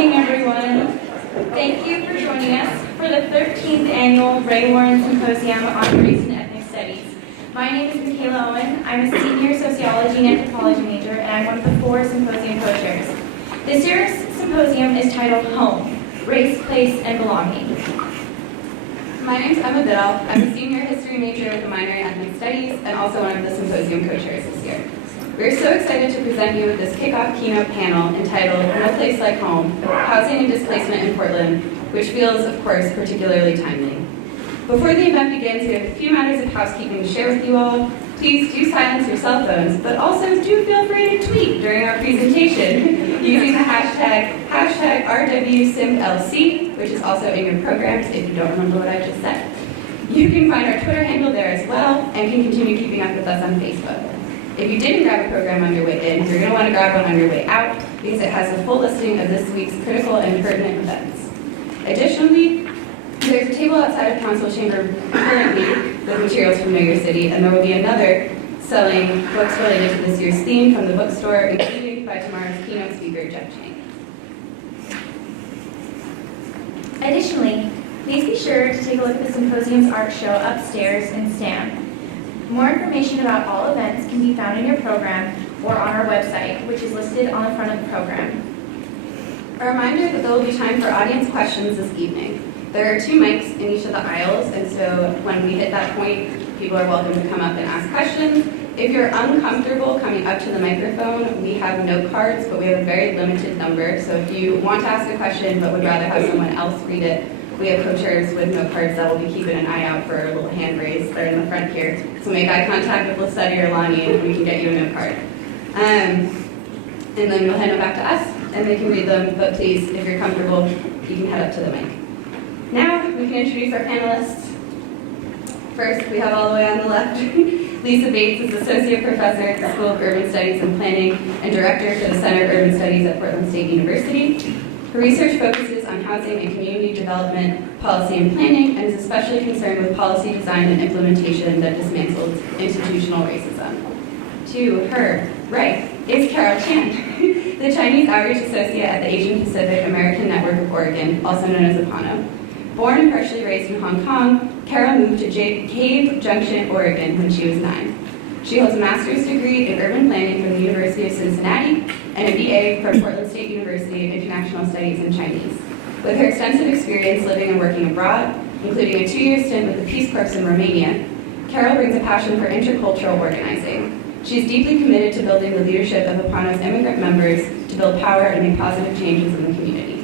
evening, everyone. Thank you for joining us for the 13th Annual Ray Warren Symposium on Race and Ethnic Studies. My name is Michaela Owen. I'm a senior sociology and anthropology major, and I'm one of the 4 symposium co-chairs. This year's symposium is titled Home, Race, Place, and Belonging. My name is Emma Biddle. I'm a senior history major with a minor in ethnic studies and also one of the symposium co-chairs this year. We're so excited to present you with this kickoff keynote panel entitled No Place Like Home, Housing and Displacement in Portland, which feels, of course, particularly timely. Before the event begins, we have a few matters of housekeeping to share with you all. Please do silence your cell phones, but also do feel free to tweet during our presentation using the hashtag RWSymLC, which is also in your programs if you don't remember what I just said. You can find our Twitter handle there as well and can continue keeping up with us on Facebook. If you didn't grab a program on your way in, you're going to want to grab one on your way out because it has a full listing of this week's critical and pertinent events. Additionally, there's a table outside of Council Chamber currently with materials from Know Your City, and there will be another selling books related to this year's theme from the bookstore, including by tomorrow's keynote speaker, Jeff Chang. Additionally, please be sure to take a look at the symposium's art show upstairs in STAM. More information about all events can be found in your program or on our website, which is listed on the front of the program. A reminder that there will be time for audience questions this evening. There are 2 mics in each of the aisles, and so when we hit that point, people are welcome to come up and ask questions. If you're uncomfortable coming up to the microphone, we have note cards, but we have a very limited number, so if you want to ask a question but would rather have someone else read it, we have co-chairs with note cards that will be keeping an eye out for a little hand raise. They're in the front here. So make eye contact with Lissetti or Lonnie and we can get you a note card. And then you'll hand them back to us and they can read them, but please, if you're comfortable, you can head up to the mic. Now we can introduce our panelists. First, we have all the way on the left, Lisa Bates is Associate Professor at the School of Urban Studies and Planning and Director for the Center of Urban Studies at Portland State University. Her research focuses on housing and community development, policy and planning, and is especially concerned with policy design and implementation that dismantles institutional racism. To her right is Carol Chan, the Chinese Outreach Associate at the Asian Pacific American Network of Oregon, also known as APANO. Born and partially raised in Hong Kong, Carol moved to Cave Junction, Oregon when she was 9. She holds a master's degree in urban planning from the University of Cincinnati and a BA from Portland State University in International Studies in Chinese. With her extensive experience living and working abroad, including a 2-year stint with the Peace Corps in Romania, Carol brings a passion for intercultural organizing. She is deeply committed to building the leadership of APANO's immigrant members to build power and make positive changes in the community.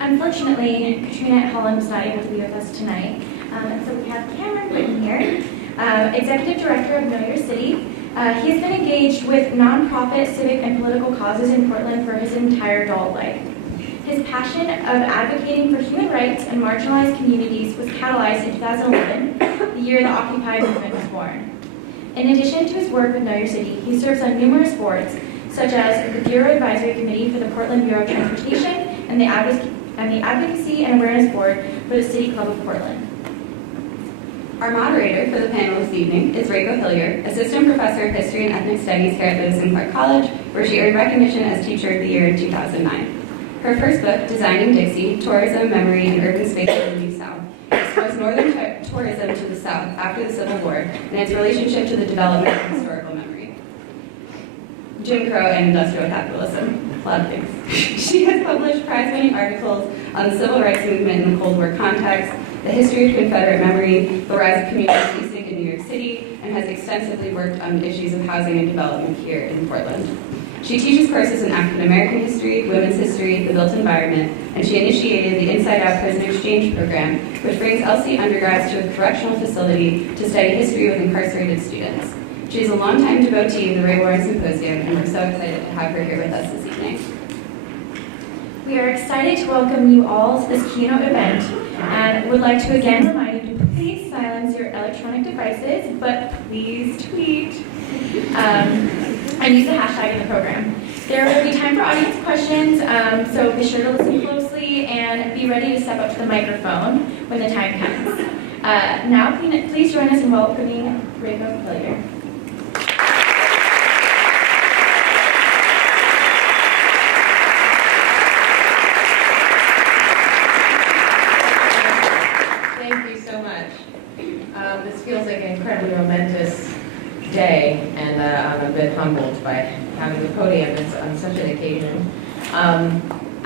Unfortunately, Katrina Holland was not able to be with us tonight. So we have Cameron Britton here, Executive Director of Know Your City. He has been engaged with nonprofit, civic, and political causes in Portland for his entire adult life. His passion of advocating for human rights and marginalized communities was catalyzed in 2011, the year the Occupy movement was born. In addition to his work with Know Your City, he serves on numerous boards, such as the Bureau Advisory Committee for the Portland Bureau of Transportation and the Advocacy and Awareness Board for the City Club of Portland. Our moderator for the panel this evening is Reiko Hillier, Assistant Professor of History and Ethnic Studies here at Lewis and Clark College, where she earned recognition as Teacher of the Year in 2009. Her first book, Designing Dixie, Tourism, Memory, and Urban Spaces in the New South, explores northern tourism to the south after the Civil War and its relationship to the development of historical memory. Jim Crow and industrial capitalism, a lot of things. She has published prize-winning articles on the civil rights movement in the Cold War context, the history of Confederate memory, the rise of community policing in New York City, and has extensively worked on issues of housing and development here in Portland. She teaches courses in African American history, women's history, the built environment, and she initiated the Inside Out Prison Exchange Program, which brings LC undergrads to a correctional facility to study history with incarcerated students. She is a longtime devotee of the Ray Warren Symposium, and we're so excited to have her here with us this evening. We are excited to welcome you all to this keynote event and would like to again remind you to please silence your electronic devices, but please tweet and use the hashtag in the program. There will be time for audience questions, so be sure to listen closely and be ready to step up to the microphone when the time comes. Now, please join us in welcoming Reiko Hillier. This feels like an incredibly momentous day, and I'm a bit humbled by having the podium on such an occasion.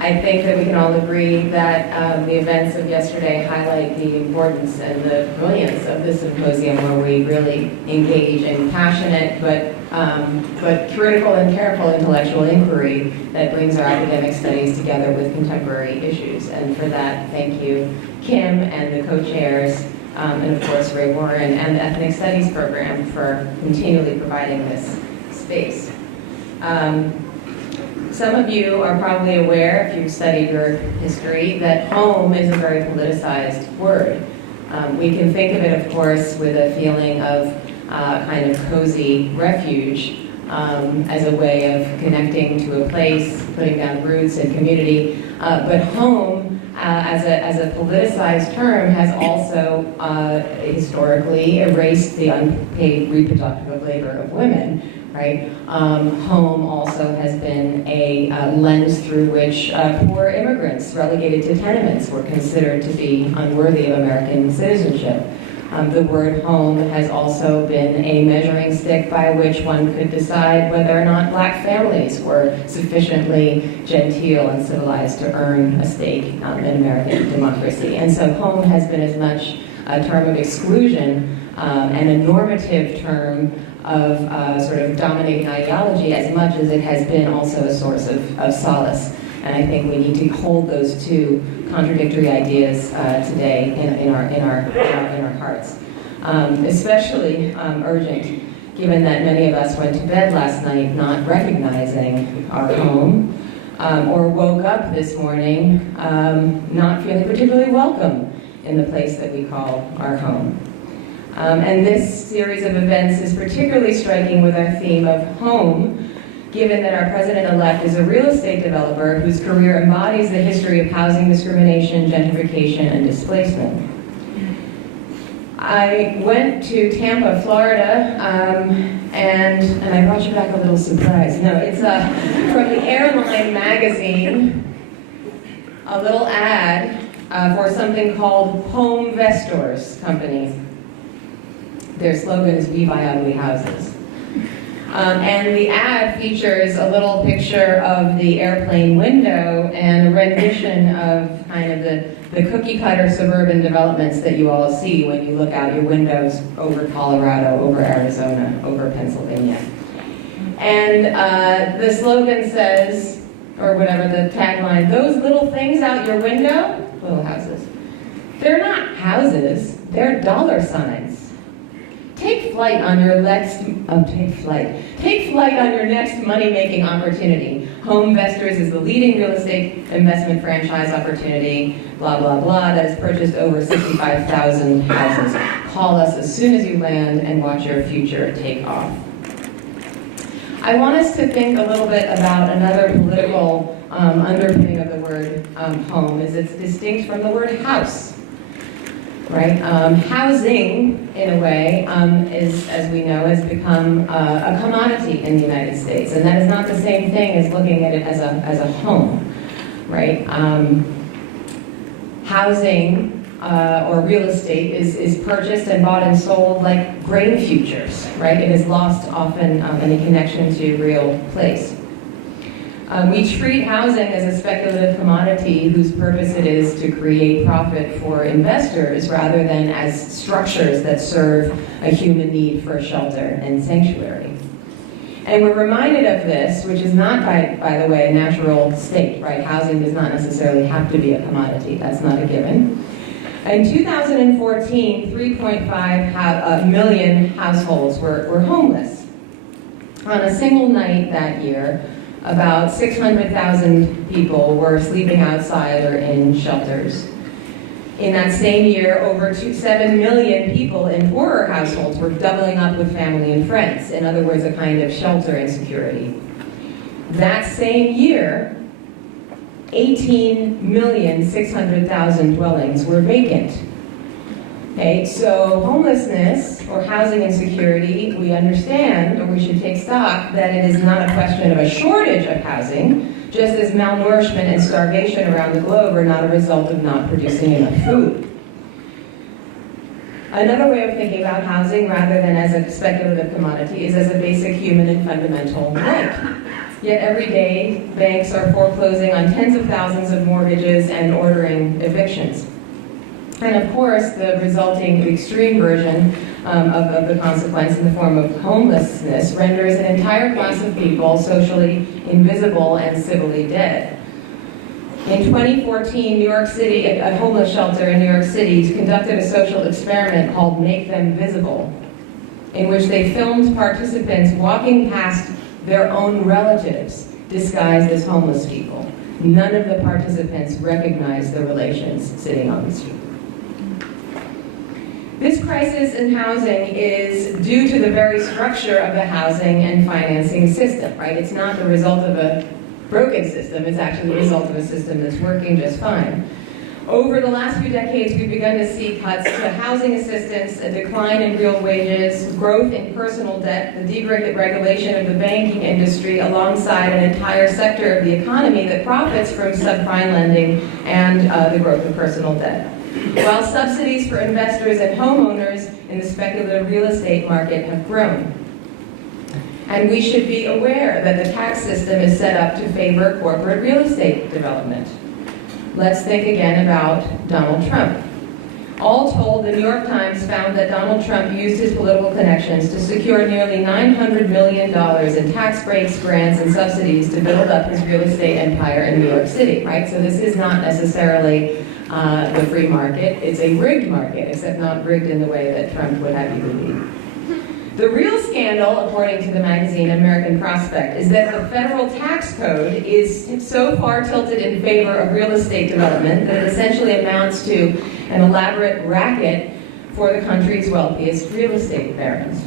I think that we can all agree that the events of yesterday highlight the importance and the brilliance of this symposium, where we really engage in passionate but critical and careful intellectual inquiry that brings our academic studies together with contemporary issues. And for that, thank you, Kim and the co-chairs, and of course Ray Warren and the Ethnic Studies program for continually providing this space. Some of you are probably aware, if you've studied your history, that home is a very politicized word. We can think of it, of course, with a feeling of kind of cozy refuge as a way of connecting to a place, putting down roots and community. But home, as a politicized term, has also historically erased the unpaid reproductive labor of women. Right? Home also has been a lens through which poor immigrants relegated to tenements were considered to be unworthy of American citizenship. The word home has also been a measuring stick by which one could decide whether or not black families were sufficiently genteel and civilized to earn a stake in American democracy. And so home has been as much a term of exclusion and a normative term of sort of dominating ideology as much as it has been also a source of solace. And I think we need to hold those two contradictory ideas today in our hearts. Especially urgent, given that many of us went to bed last night not recognizing our home, or woke up this morning not feeling particularly welcome in the place that we call our home. And this series of events is particularly striking with our theme of home, given that our president-elect is a real estate developer whose career embodies the history of housing discrimination, gentrification, and displacement. I went to Tampa, Florida, and I brought you back a little surprise. No, it's from the Airline magazine, a little ad for something called Home Vestors Company. Their slogan is "We buy ugly houses." And the ad features a little picture of the airplane window and a rendition of kind of the cookie-cutter suburban developments that you all see when you look out your windows over Colorado, over Arizona, over Pennsylvania. And the slogan says, or whatever the tagline, "Those little things out your window," little houses, "they're not houses, they're dollar signs. Take flight on your next money-making opportunity. Home Vestors is the leading real estate investment franchise opportunity, blah, blah, blah, that has purchased over 65,000 houses. Call us as soon as you land and watch your future take off." I want us to think a little bit about another political underpinning of the word home, is it's distinct from the word house. Right? Housing, in a way, is, as we know, has become a commodity in the United States, and that is not the same thing as looking at it as a home, right? Housing or real estate is purchased and bought and sold like grain futures, right? It is lost often any connection to real place. We treat housing as a speculative commodity whose purpose it is to create profit for investors rather than as structures that serve a human need for shelter and sanctuary. And we're reminded of this, which is not, by the way, a natural state, right? Housing does not necessarily have to be a commodity. That's not a given. In 2014, 3.5 million households were homeless. On a single night that year, about 600,000 people were sleeping outside or in shelters. In that same year, over 7 million people in poorer households were doubling up with family and friends. In other words, a kind of shelter insecurity. That same year, 18,600,000 dwellings were vacant. Okay, so homelessness or housing insecurity, we understand, or we should take stock, that it is not a question of a shortage of housing, just as malnourishment and starvation around the globe are not a result of not producing enough food. Another way of thinking about housing, rather than as a speculative commodity, is as a basic human and fundamental right. Yet every day, banks are foreclosing on tens of thousands of mortgages and ordering evictions. And of course, the resulting extreme version of the consequence in the form of homelessness renders an entire class of people socially invisible and civilly dead. In 2014, New York City, a homeless shelter in New York City conducted a social experiment called Make Them Visible, in which they filmed participants walking past their own relatives disguised as homeless people. None of the participants recognized the relations sitting on the street. This crisis in housing is due to the very structure of the housing and financing system, right? It's not the result of a broken system, it's actually the result of a system that's working just fine. Over the last few decades, we've begun to see cuts to housing assistance, a decline in real wages, growth in personal debt, the deregulation of the banking industry, alongside an entire sector of the economy that profits from subprime lending and the growth of personal debt. While subsidies for investors and homeowners in the speculative real estate market have grown. And we should be aware that the tax system is set up to favor corporate real estate development. Let's think again about Donald Trump. All told, the New York Times found that Donald Trump used his political connections to secure nearly $900 million in tax breaks, grants, and subsidies to build up his real estate empire in New York City, right? So this is not necessarily the free market. It's a rigged market, except not rigged in the way that Trump would have you believe. The real scandal, according to the magazine American Prospect, is that the federal tax code is so far tilted in favor of real estate development that it essentially amounts to an elaborate racket for the country's wealthiest real estate barons.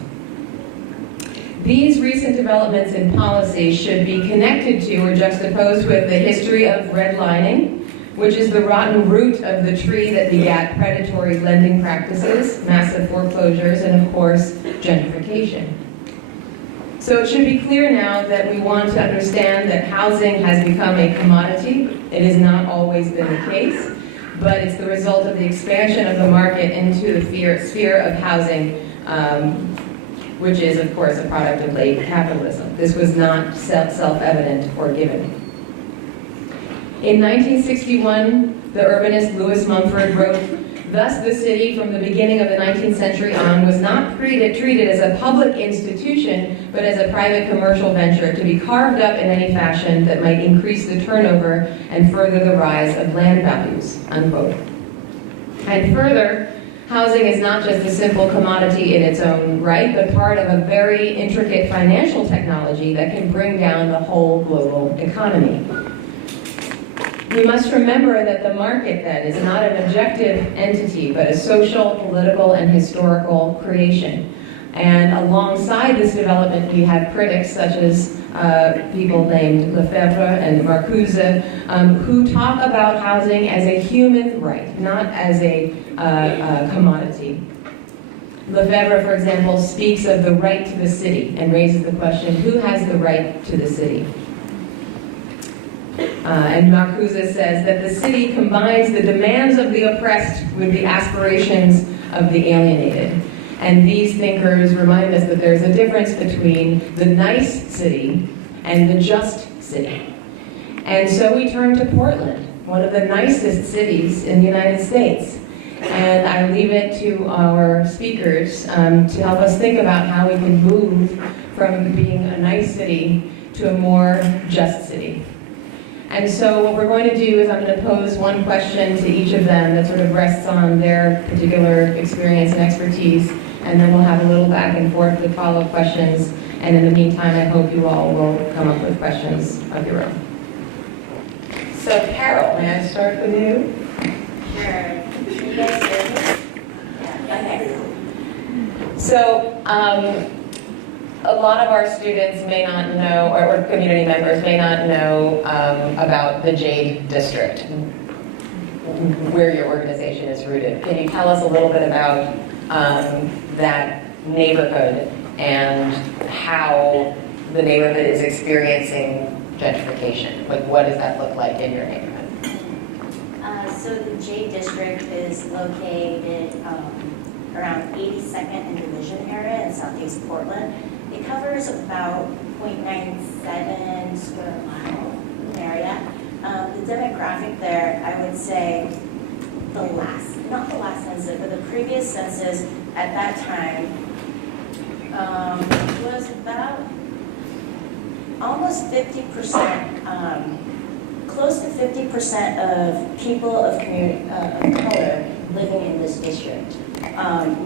These recent developments in policy should be connected to or juxtaposed with the history of redlining, which is the rotten root of the tree that begat predatory lending practices, massive foreclosures, and of course, gentrification. So it should be clear now that we want to understand that housing has become a commodity. It has not always been the case, but it's the result of the expansion of the market into the sphere of housing, which is, of course, a product of late capitalism. This was not self-evident or given. In 1961, the urbanist Lewis Mumford wrote, "Thus the city from the beginning of the 19th century on was not treated as a public institution, but as a private commercial venture to be carved up in any fashion that might increase the turnover and further the rise of land values," unquote. And further, housing is not just a simple commodity in its own right, but part of a very intricate financial technology that can bring down the whole global economy. We must remember that the market, then, is not an objective entity, but a social, political, and historical creation. And alongside this development, we have critics such as people named Lefebvre and Marcuse, who talk about housing as a human right, not as a commodity. Lefebvre, for example, speaks of the right to the city and raises the question, who has the right to the city? And Marcuse says that the city combines the demands of the oppressed with the aspirations of the alienated. And these thinkers remind us that there's a difference between the nice city and the just city. And so we turn to Portland, one of the nicest cities in the United States. And I leave it to our speakers to help us think about how we can move from being a nice city to a more just city. And so what we're going to do is I'm going to pose one question to each of them that sort of rests on their particular experience and expertise, and then we'll have a little back and forth with follow-up questions. And in the meantime, I hope you all will come up with questions of your own. So Carol, may I start with you? Sure. Can you guys hear me? Yeah. Okay. So, a lot of our students may not know, or community members may not know about the Jade District, where your organization is rooted. Can you tell us a little bit about that neighborhood and how the neighborhood is experiencing gentrification? Like, what does that look like in your neighborhood? So the Jade District is located around 82nd and Division area in southeast Portland. It covers about 0.97 square mile area. The demographic there, I would say, not the last census, but the previous census at that time was about almost 50%, close to 50% of people of color living in this district.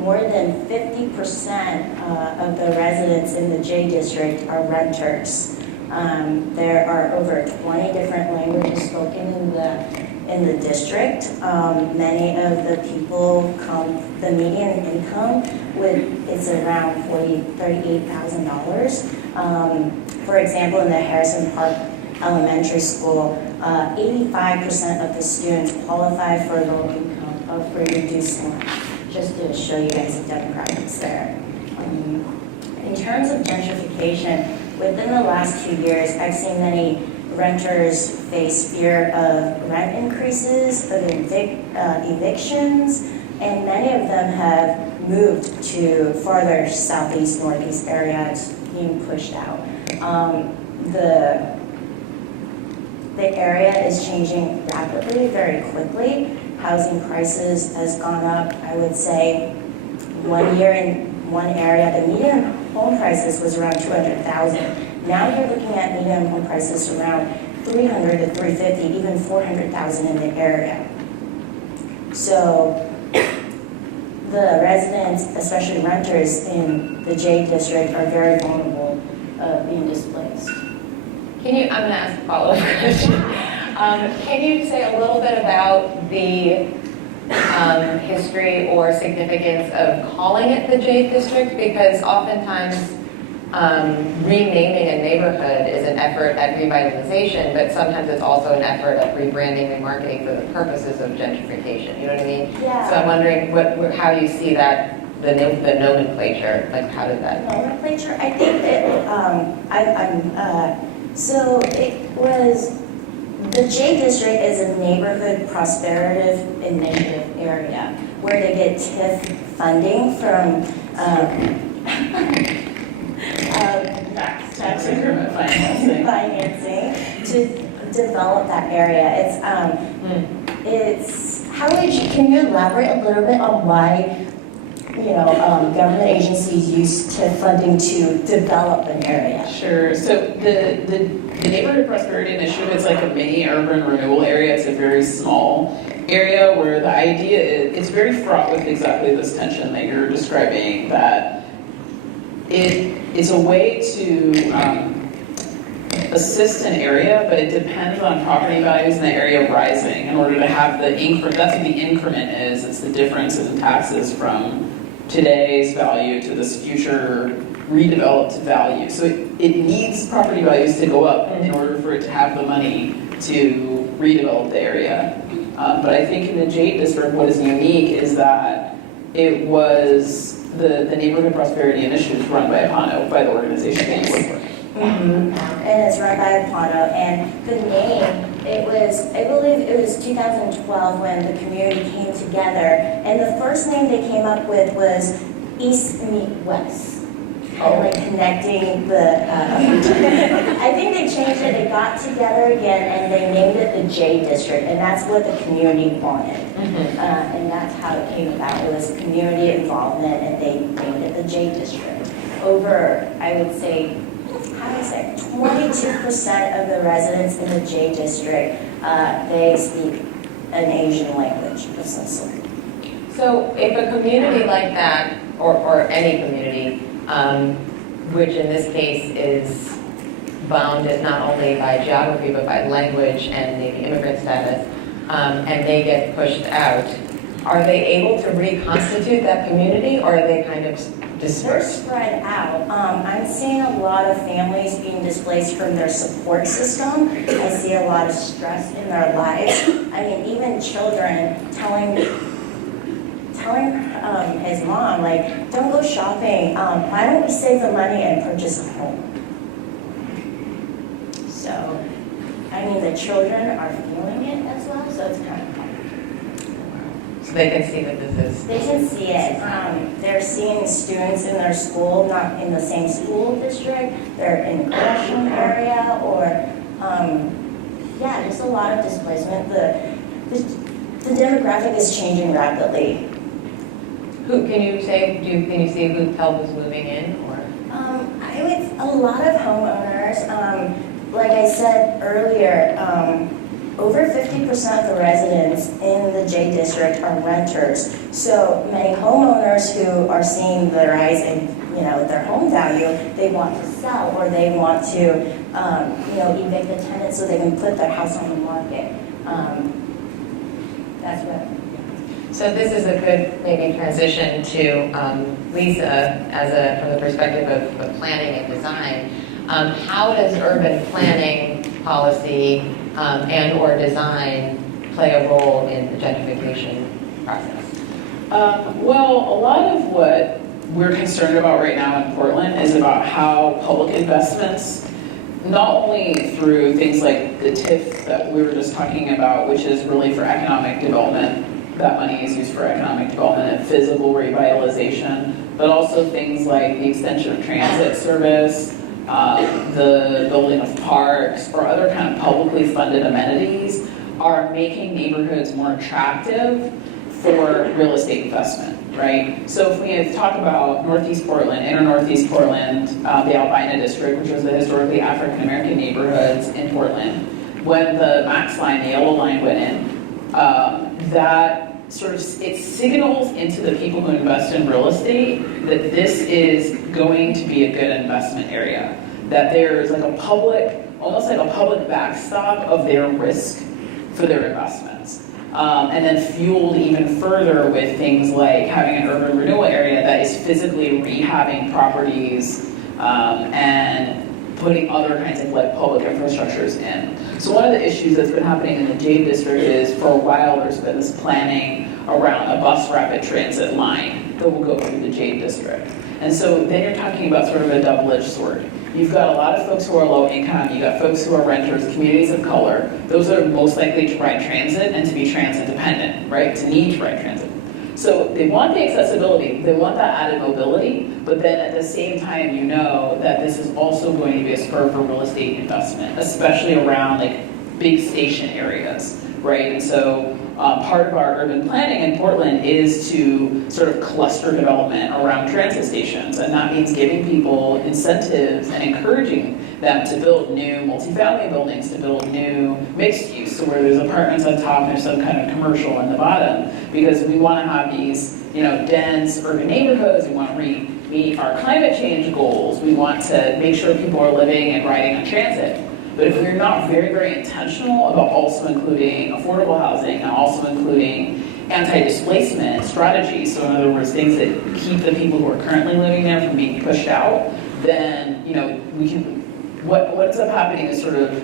More than 50% of the residents in the J district are renters. There are over 20 different languages spoken in the district. Many of the people the median income is around $38,000. For example, in the Harrison Park Elementary School, 85% of the students qualify for low income or for reduced income, just to show you guys the demographics there. In terms of gentrification, within the last 2 years, I've seen many renters face fear of rent increases, of evictions, and many of them have moved to farther southeast, northeast areas, being pushed out. The area is changing rapidly, very quickly. Housing prices has gone up. I would say 1 year in one area, the median home prices was around $200,000. Now you're looking at median home prices around $300,000 to $350,000, even $400,000 in the area. So the residents, especially renters in the J district, are very vulnerable of being displaced. I'm going to ask a follow-up question. Can you say a little bit about the history or significance of calling it the J district? Because oftentimes renaming a neighborhood is an effort at revitalization, but sometimes it's also an effort at rebranding and marketing for the purposes of gentrification. You know what I mean? Yeah. So I'm wondering how you see that, the nomenclature, like how did that? Nomenclature, I think that so it was, the J district is a neighborhood prosperative initiative area where they get TIF funding from tax increment financing to develop that area. Can you elaborate a little bit on why government agencies use TIF funding to develop an area? Sure. So the Neighborhood Prosperity Initiative is like a mini urban renewal area. It's a very small area where the idea is, it's very fraught with exactly this tension that you're describing, that it is a way to assist an area, but it depends on property values in the area rising in order to have the increment. That's what the increment is. It's the difference in taxes from today's value to this future redeveloped value. So it needs property values to go up in order for it to have the money to redevelop the area. But I think in the J district, what is unique is that it was the Neighborhood Prosperity Initiative run by Apano, by the organization that you work for. And it's run by Apano, and the name, I believe it was 2012 when the community came together, and the first name they came up with was East Meet West. Like connecting I think they changed it, they got together again, and they named it the J district, and that's what the community wanted. And that's how it came about. It was community involvement, and they named it the J district. Over, I would say, 22% of the residents in the J district, they speak an Asian language of some sort. So if a community like that, or any community, which in this case is bounded not only by geography but by language and maybe immigrant status, and they get pushed out, are they able to reconstitute that community, or are they kind of They're dispersed? spread out. I'm seeing a lot of families being displaced from their support system. I see a lot of stress in their lives. I mean, even children telling his mom, like, don't go shopping. Why don't we save the money and purchase a home? So, I mean, the children are feeling it as well, so it's kind of hard. so they can see that this is. They can see it. They're seeing students in their school, not in the same school district. They're in the correctional area, or yeah, just a lot of displacement. The demographic is changing rapidly. Who can you say? Can you see who help is moving in, or? I would a lot of homeowners. Like I said earlier, over 50% of the residents in the J District are renters. So many homeowners who are seeing the rise in, their home value, they want to sell, or they want to, evict the tenants so they can put their house on the market. That's what. So this is a good maybe transition to Lisa, from the perspective of planning and design. How does urban planning policy and/or design play a role in the gentrification process? Well, a lot of what we're concerned about right now in Portland is about how public investments, not only through things like the TIF that we were just talking about, which is really for economic development, that money is used for economic development and physical revitalization, but also things like the extension of transit service, the building of parks, or other kind of publicly funded amenities are making neighborhoods more attractive for real estate investment, right? So if we talk about Northeast Portland, inner Northeast Portland, the Albina District, which was the historically African-American neighborhoods in Portland, when the MAX line, the yellow line went in, that sort of, it signals into the people who invest in real estate that this is going to be a good investment area, that there's like a public, almost like a public backstop of their risk for their investments. And then fueled even further with things like having an urban renewal area that is physically rehabbing properties and putting other kinds of like public infrastructures in. So one of the issues that's been happening in the Jade District is for a while there's been this planning around a bus rapid transit line that will go through the Jade District. And so then you're talking about sort of a double-edged sword. You've got a lot of folks who are low income, you've got folks who are renters, communities of color. Those are most likely to ride transit and to be transit dependent, right? To need to ride transit. So they want the accessibility, they want that added mobility, but then at the same time you know that this is also going to be a spur for real estate investment, especially around like big station areas, right? And so part of our urban planning in Portland is to sort of cluster development around transit stations, and that means giving people incentives and encouraging them to build new multifamily buildings, to build new mixed use, so where there's apartments on top and there's some kind of commercial on the bottom, because we want to have these, dense urban neighborhoods. We want to meet our climate change goals. We want to make sure people are living and riding on transit. But if we're not very, very intentional about also including affordable housing and also including anti-displacement strategies, so in other words, things that keep the people who are currently living there from being pushed out, then we can. What ends up happening is sort of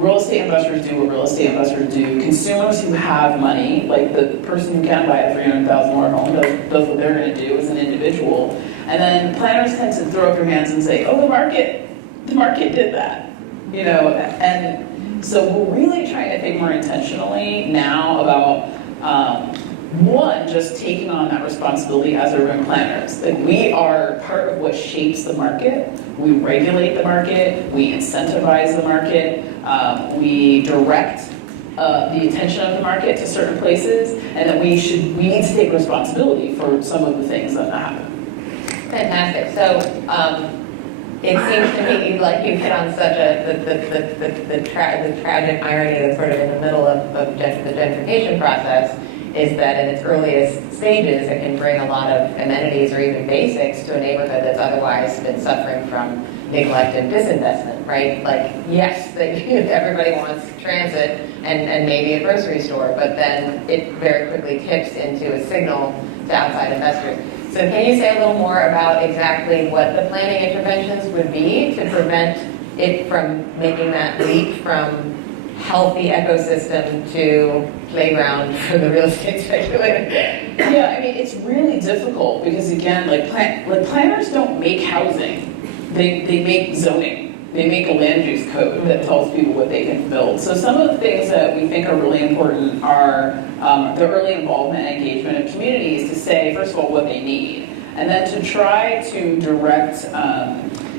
real estate investors do what real estate investors do. Consumers who have money, like the person who can buy a $300,000 home, does what they're going to do as an individual, and then planners tend to throw up their hands and say, "Oh, the market did that." And so we're really trying to think more intentionally now about, one, just taking on that responsibility as urban planners. Like, we are part of what shapes the market. We regulate the market, we incentivize the market, we direct the attention of the market to certain places, and that we need to take responsibility for some of the things that happen. Fantastic. So, it seems to me like you hit on such the tragic irony that's sort of in the middle of the gentrification process, is that in its earliest stages it can bring a lot of amenities or even basics to a neighborhood that's otherwise been suffering from neglect and disinvestment, right? Like, yes, everybody wants transit and maybe a grocery store, but then it very quickly tips into a signal to outside investors. So can you say a little more about exactly what the planning interventions would be to prevent it from making that leap from healthy ecosystem to playground for the real estate speculator? Yeah, I mean, it's really difficult because, again, like planners don't make housing, they make zoning, they make a land use code that tells people what they can build. So some of the things that we think are really important are the early involvement and engagement of communities to say, first of all, what they need, and then to try to direct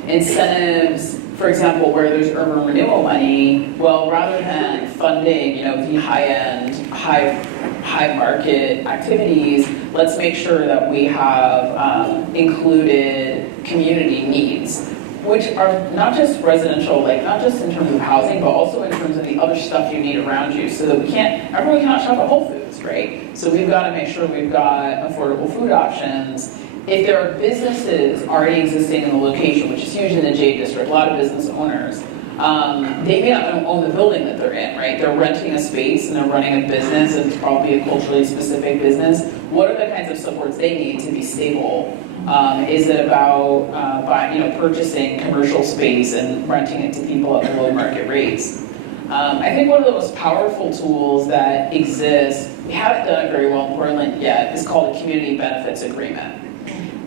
incentives. For example, where there's urban renewal money, well, rather than funding, the high-end, high market activities, let's make sure that we have included community needs, which are not just residential, like not just in terms of housing, but also in terms of the other stuff you need around you, so that everyone cannot shop at Whole Foods, right? So we've got to make sure we've got affordable food options. If there are businesses already existing in the location, which is huge in the Jade District, a lot of business owners, they may not own the building that they're in, right? They're renting a space and they're running a business, and it's probably a culturally specific business. What are the kinds of supports they need to be stable? Is it about purchasing commercial space and renting it to people at below market rates? I think one of the most powerful tools that exists, we haven't done it very well in Portland yet, is called a community benefits agreement.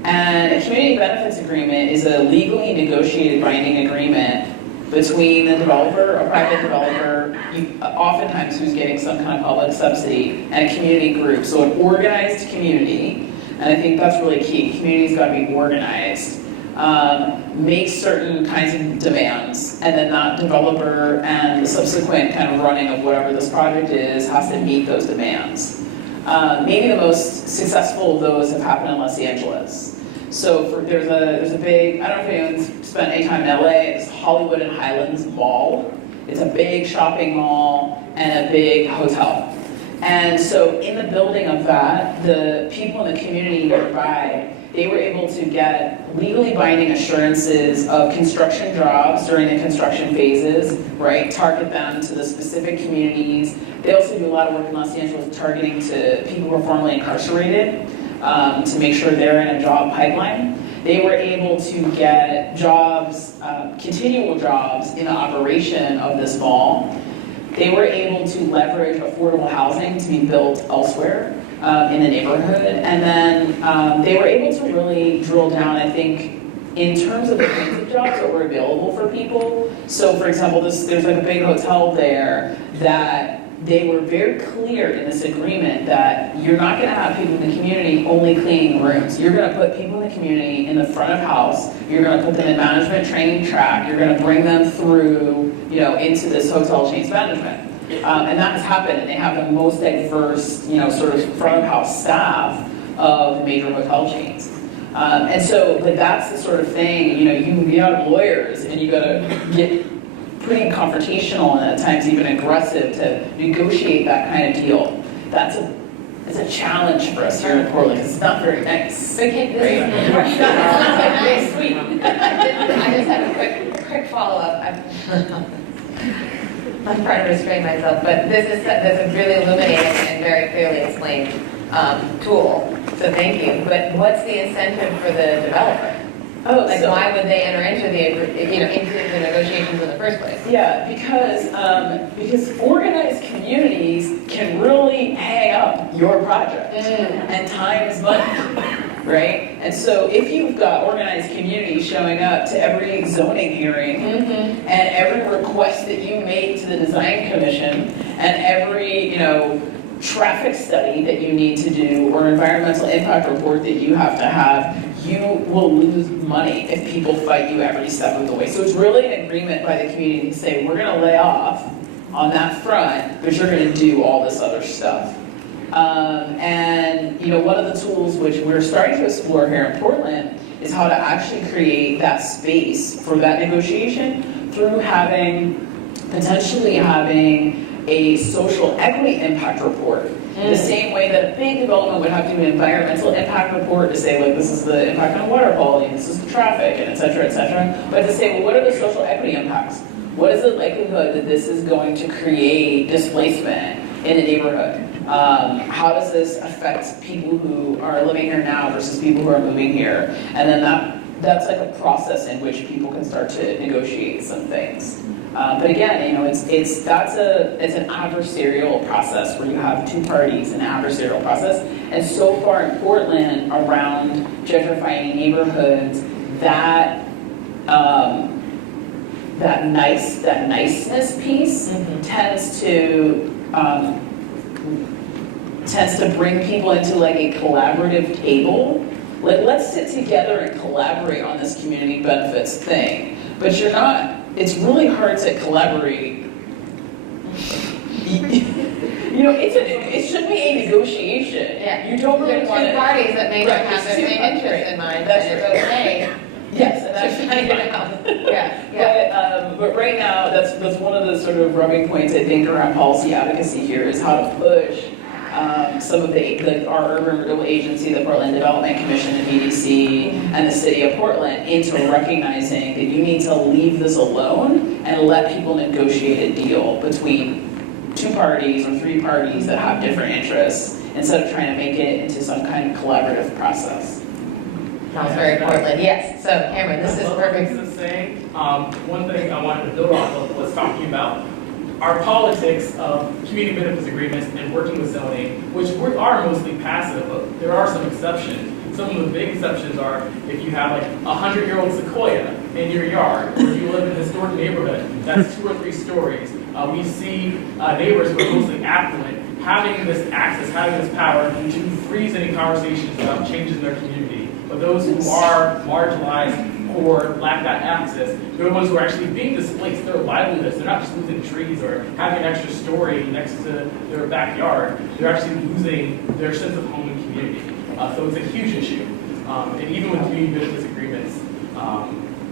And a community benefits agreement is a legally negotiated binding agreement between the developer, a private developer, oftentimes who's getting some kind of public subsidy, and a community group. So an organized community, and I think that's really key. Community's got to be organized. Make certain kinds of demands, and then that developer and the subsequent kind of running of whatever this project is has to meet those demands. Maybe the most successful of those have happened in Los Angeles. So there's a big, I don't know if anyone's spent any time in LA, it's Hollywood and Highlands Mall. It's a big shopping mall and a big hotel. And so in the building of that, the people in the community nearby, they were able to get legally binding assurances of construction jobs during the construction phases, right? Target them to the specific communities. They also do a lot of work in Los Angeles targeting to people who are formerly incarcerated to make sure they're in a job pipeline. They were able to get jobs, continual jobs in the operation of this mall. They were able to leverage affordable housing to be built elsewhere in the neighborhood. And then they were able to really drill down, I think, in terms of the kinds of jobs that were available for people. So for example, there's like a big hotel there that they were very clear in this agreement that you're not going to have people in the community only cleaning rooms. You're going to put people in the community in the front of house. You're going to put them in management training track. You're going to bring them through, into this hotel chains management. And that has happened, and they have the most diverse, sort of front of house staff of the major hotel chains. And so, but that's the sort of thing, you have lawyers, and you got to get pretty confrontational and at times even aggressive to negotiate that kind of deal. It's a challenge for us here in Portland, because it's not very nice. Okay, very sweet. I just have a quick follow-up. I'm trying to restrain myself, but that's a really illuminating and very clearly explained tool. So thank you. But what's the incentive for the developer? Why would they enter into the negotiations in the first place? Yeah, because organized communities can really hang up your project, and time is money, right? And so if you've got organized communities showing up to every zoning hearing, and every request that you make to the design commission, and every traffic study that you need to do, or environmental impact report that you have to have, you will lose money if people fight you every step of the way. So it's really an agreement by the community to say, we're going to lay off on that front, but you're going to do all this other stuff. And one of the tools which we're starting to explore here in Portland is how to actually create that space for that negotiation through potentially having a social equity impact report. The same way that a big development would have to do an environmental impact report to say, like, this is the impact on water quality, this is the traffic, and et cetera, but to say, well, what are the social equity impacts? What is the likelihood that this is going to create displacement in the neighborhood? How does this affect people who are living here now versus people who are moving here? And then that's like a process in which people can start to negotiate some things. But again, it's an adversarial process where you have two parties, an adversarial process. And so far in Portland, around gentrifying neighborhoods, that that niceness piece tends to bring people into like a collaborative table. Like, let's sit together and collaborate on this community benefits thing. But it's really hard to collaborate. You know, it should be a negotiation. Yeah. You don't There really are want two to. parties that may not Right, have the there's two same parties, interest right. in mind, but That's it's right. okay. Yes, and that should be fine. Yeah. But right now, that's one of the sort of rubbing points I think around policy advocacy here is how to push some of our urban renewal agency, the Portland Development Commission and BDC, and the city of Portland into recognizing that you need to leave this alone and let people negotiate a deal between two parties or three parties that have different interests instead of trying to make it into some kind of collaborative process. Sounds very Portland, yes. So Cameron, this is perfect. This is saying, one thing I wanted to build off of was talking about our politics of community benefits agreements and working with zoning, which are mostly passive, but there are some exceptions. Some of the big exceptions are if you have like a 100-year-old sequoia in your yard, or if you live in a historic neighborhood, that's 2 or 3 stories. We see neighbors who are mostly affluent having this access, having this power to freeze any conversations about changes in their community. But those who are marginalized or lack that access, they're the ones who are actually being displaced. Their livelihoods, they're not just losing trees or having an extra story next to their backyard. They're actually losing their sense of home and community. So it's a huge issue. And even with community benefits agreements,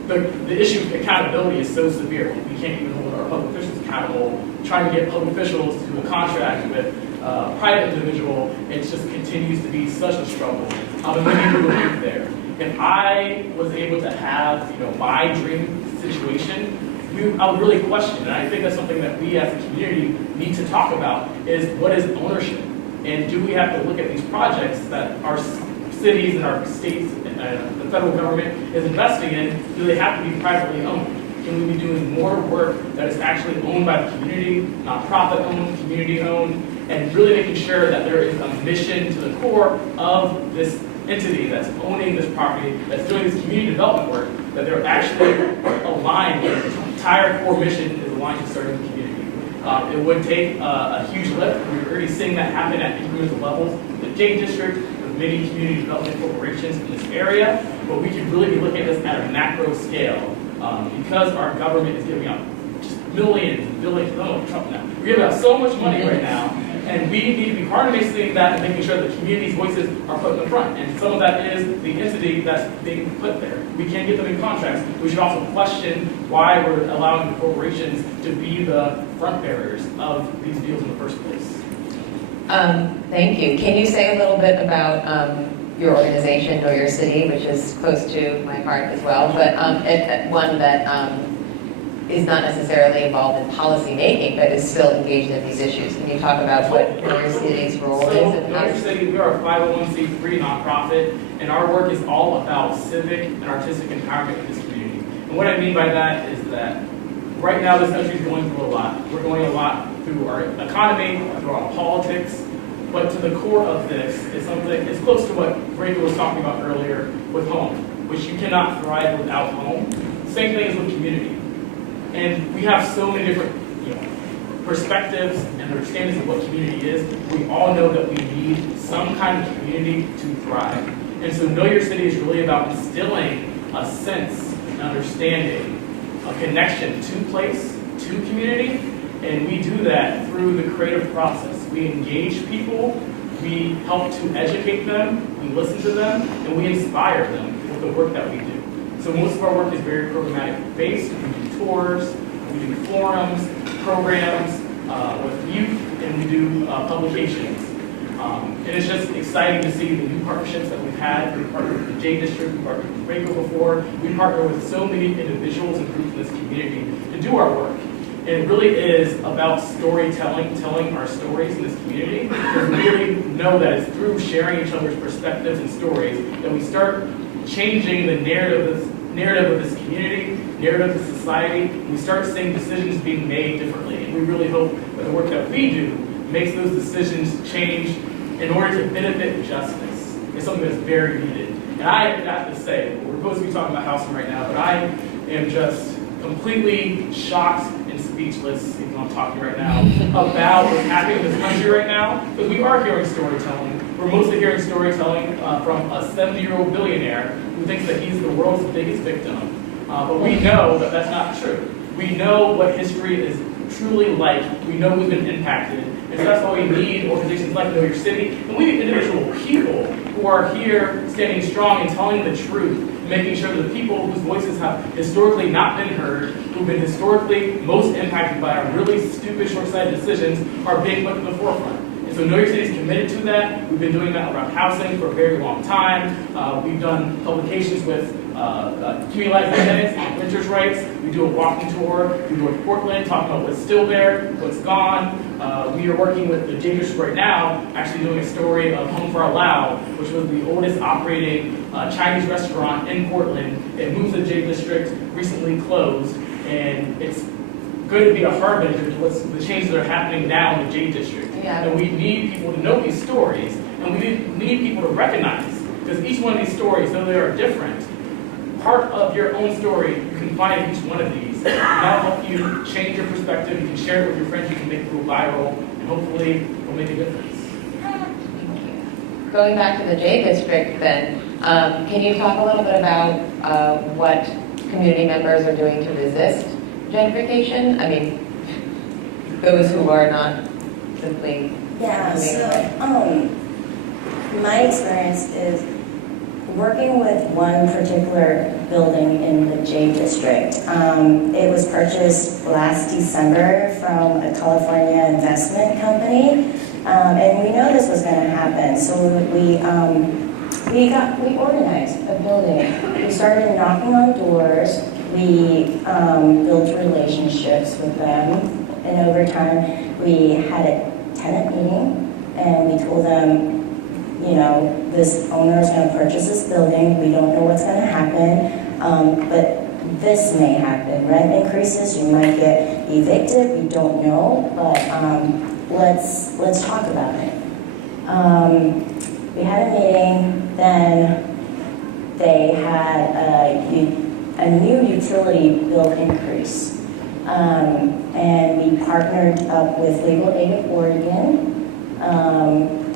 the issue of accountability is so severe. We can't even hold our public officials accountable. Trying to get public officials to do a contract with a private individual, it just continues to be such a struggle. And many people live there. If I was able to have, my dream situation, I would really question, and I think that's something that we as a community need to talk about, is what is ownership? And do we have to look at these projects that our cities and our states and the federal government is investing in, do they have to be privately owned? Can we be doing more work that is actually owned by the community, nonprofit owned, community owned, and really making sure that there is a mission to the core of this entity that's owning this property, that's doing this community development work, that they're actually aligned with the entire core mission is aligned to serving the community. It would take a huge lift. We're already seeing that happen at incremental levels with the J District, with many community development corporations in this area, but we could really be looking at this at a macro scale because our government is giving out just millions and billions, Trump now. We're giving out so much money right now, and we need to be harnessing that and making sure that the community's voices are put in the front. And some of that is the entity that's being put there. We can't get them in contracts. We should also question why we're allowing the corporations to be the front bearers of these deals in the first place. Thank you. Can you say a little bit about your organization, Know Your City, which is close to my heart as well, but one that is not necessarily involved in policy making, but is still engaged in these issues. Can you talk about what Know Your City's role is? And Know Your City, we are a 501c3 nonprofit, and our work is all about civic and artistic empowerment in this community. And what I mean by that is that right now this country is going through a lot. We're going a lot through our economy, through our politics, but to the core of this is something, it's close to what Rachel was talking about earlier with home, which you cannot thrive without home. Same thing as with community. And we have so many different perspectives and understandings of what community is. We all know that we need some kind of community to thrive. And so Know Your City is really about instilling a sense, an understanding, a connection to place, to community, and we do that through the creative process. We engage people, we help to educate them, we listen to them, and we inspire them with the work that we do. So most of our work is very programmatic based. We do tours, we do forums, programs with youth, and we do publications. And it's just exciting to see the new partnerships that we've had. We've partnered with the J District, we've partnered with Waco before. We partner with so many individuals and groups in this community to do our work. And it really is about storytelling, telling our stories in this community. Because we really know that it's through sharing each other's perspectives and stories that we start changing the narrative of this community, narrative of society. We start seeing decisions being made differently. And we really hope that the work that we do makes those decisions change in order to benefit justice. It's something that's very needed. And I have to say, we're supposed to be talking about housing right now, but I am just completely shocked and speechless, even though I'm talking right now, about what's happening in this country right now, because we are hearing storytelling. We're mostly hearing storytelling from a 70-year-old billionaire who thinks that he's the world's biggest victim. But we know that that's not true. We know what history is truly like. We know who's been impacted. And so that's why we need organizations like Know Your City. And we need individual people who are here standing strong and telling the truth, making sure that the people whose voices have historically not been heard, who've been historically most impacted by our really stupid, short-sighted decisions, are being put to the forefront. And so Know Your City is committed to that. We've been doing that around housing for a very long time. We've done publications with community life tenants and renters' rights. We do a walking tour. We go to Portland, talking about what's still there, what's gone. We are working with the J District right now, actually doing a story of Home for Allow, which was the oldest operating Chinese restaurant in Portland. It moved to the J District, recently closed, and it's going to be a harbinger to what's the changes that are happening now in the J District. Yeah. And we need people to know these stories, and we need people to recognize, because each one of these stories, though they are different, part of your own story you can find in each one of these. And that'll help you change your perspective. You can share it with your friends. You can make it go viral, and hopefully it'll make a difference. Going back to the J District then, can you talk a little bit about what community members are doing to resist gentrification? I mean, those who are not simply Yeah, moving away. so, my experience is working with one particular building in the J District. It was purchased last December from a California investment company, and we know this was going to happen. So we organized a building. We started knocking on doors. We built relationships with them, and over time we had a tenant meeting, and we told them, you know, this owner is going to purchase this building. We don't know what's going to happen, but this may happen. Rent increases, you might get evicted. We don't know, but let's talk about it. We had a meeting. Then they had a new utility bill increase, and we partnered up with Legal Aid of Oregon.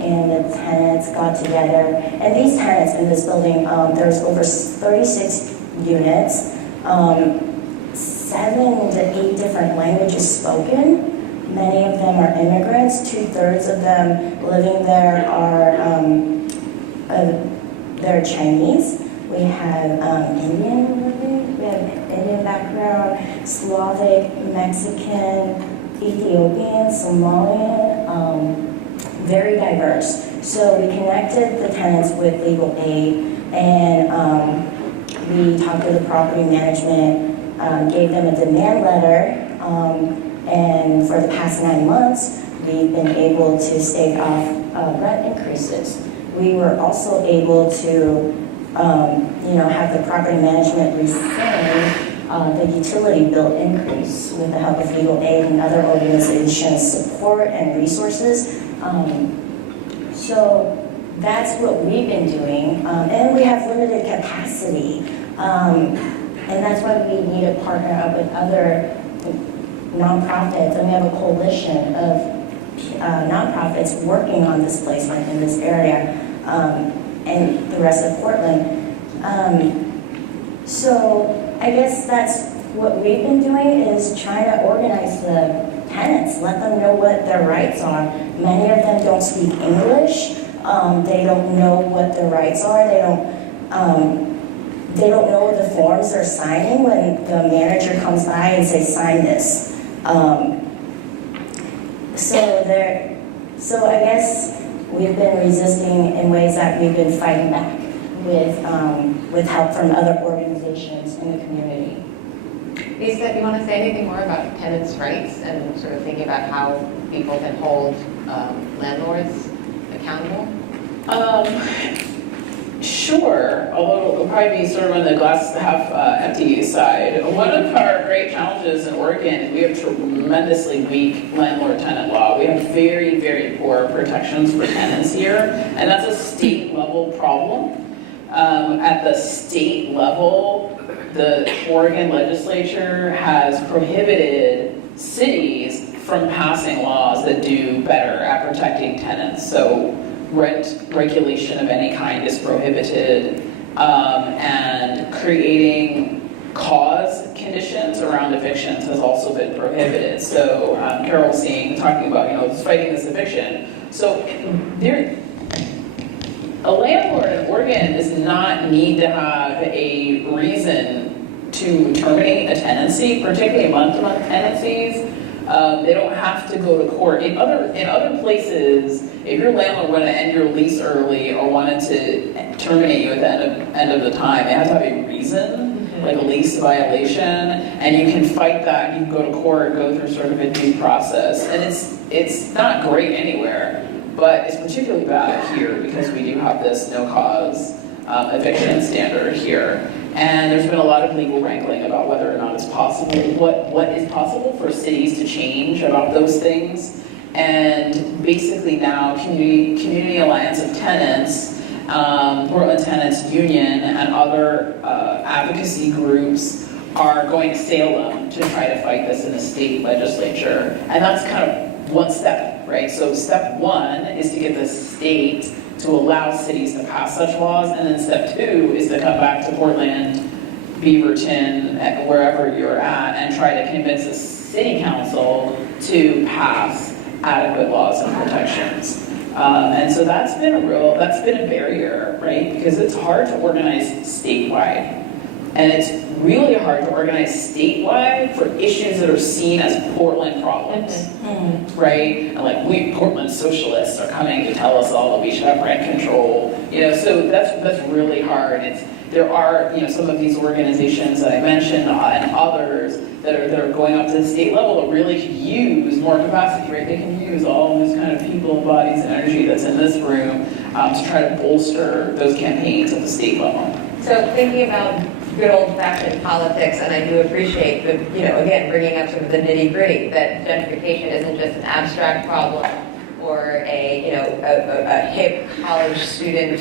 And the tenants got together, and these tenants in this building, there's over 36 units, 7 to 8 different languages spoken. Many of them are immigrants. 2/3 of them living there are they're Chinese. We have Indian living. We have Indian background, Slavic, Mexican, Ethiopian, Somalian. Very diverse. So we connected the tenants with legal aid, and we talked to the property management, gave them a demand letter, and for the past 9 months, we've been able to stave off rent increases. We were also able to, have the property management rescind the utility bill increase with the help of legal aid and other organizations' support and resources. So that's what we've been doing, and we have limited capacity, and that's why we need to partner up with other nonprofits, and we have a coalition of nonprofits working on displacement in this area, and the rest of Portland. So I guess that's what we've been doing, is trying to organize the tenants, let them know what their rights are. Many of them don't speak English. They don't know what their rights are. They don't know the forms they're signing when the manager comes by and says, sign this. So I guess we've been resisting in ways that we've been fighting back with help from other organizations in the community. Lisa, do you want to say anything more about tenants' rights and sort of thinking about how people can hold landlords accountable? Sure, although it'll probably be sort of on the glass half empty side. One of our great challenges in Oregon is we have tremendously weak landlord-tenant law. We have very, very poor protections for tenants here, and that's a state-level problem. At the state level, the Oregon legislature has prohibited cities from passing laws that do better at protecting tenants. So rent regulation of any kind is prohibited, and creating cause conditions around evictions has also been prohibited. So Carol was talking about, fighting this eviction. So a landlord in Oregon does not need to have a reason to terminate a tenancy, particularly month-to-month tenancies. They don't have to go to court. In other places, if your landlord wanted to end your lease early or wanted to terminate you at the end of the time, they have to have a reason, like a lease violation, and you can fight that. You can go to court, go through sort of a due process, and it's not great anywhere, but it's particularly bad here because we do have this no cause eviction standard here. And there's been a lot of legal wrangling about whether or not it's possible, what is possible for cities to change about those things. And basically now Community Alliance of Tenants, Portland Tenants Union, and other advocacy groups are going to Salem to try to fight this in the state legislature. And that's kind of one step, right? So step one is to get the state to allow cities to pass such laws, and then step two is to come back to Portland, Beaverton, wherever you're at, and try to convince the city council to pass adequate laws and protections. And so that's been a barrier, right? Because it's hard to organize statewide. And it's really hard to organize statewide for issues that are seen as Portland problems, right? And like, Portland socialists are coming to tell us all that we should have rent control, so that's really hard. There are, some of these organizations that I mentioned and others that are going up to the state level that really could use more capacity, right? They can use all this kind of people, bodies, and energy that's in this room to try to bolster those campaigns at the state level. So thinking about good old-fashioned politics, and I do appreciate the, again, bringing up sort of the nitty-gritty, that gentrification isn't just an abstract problem or a hip college student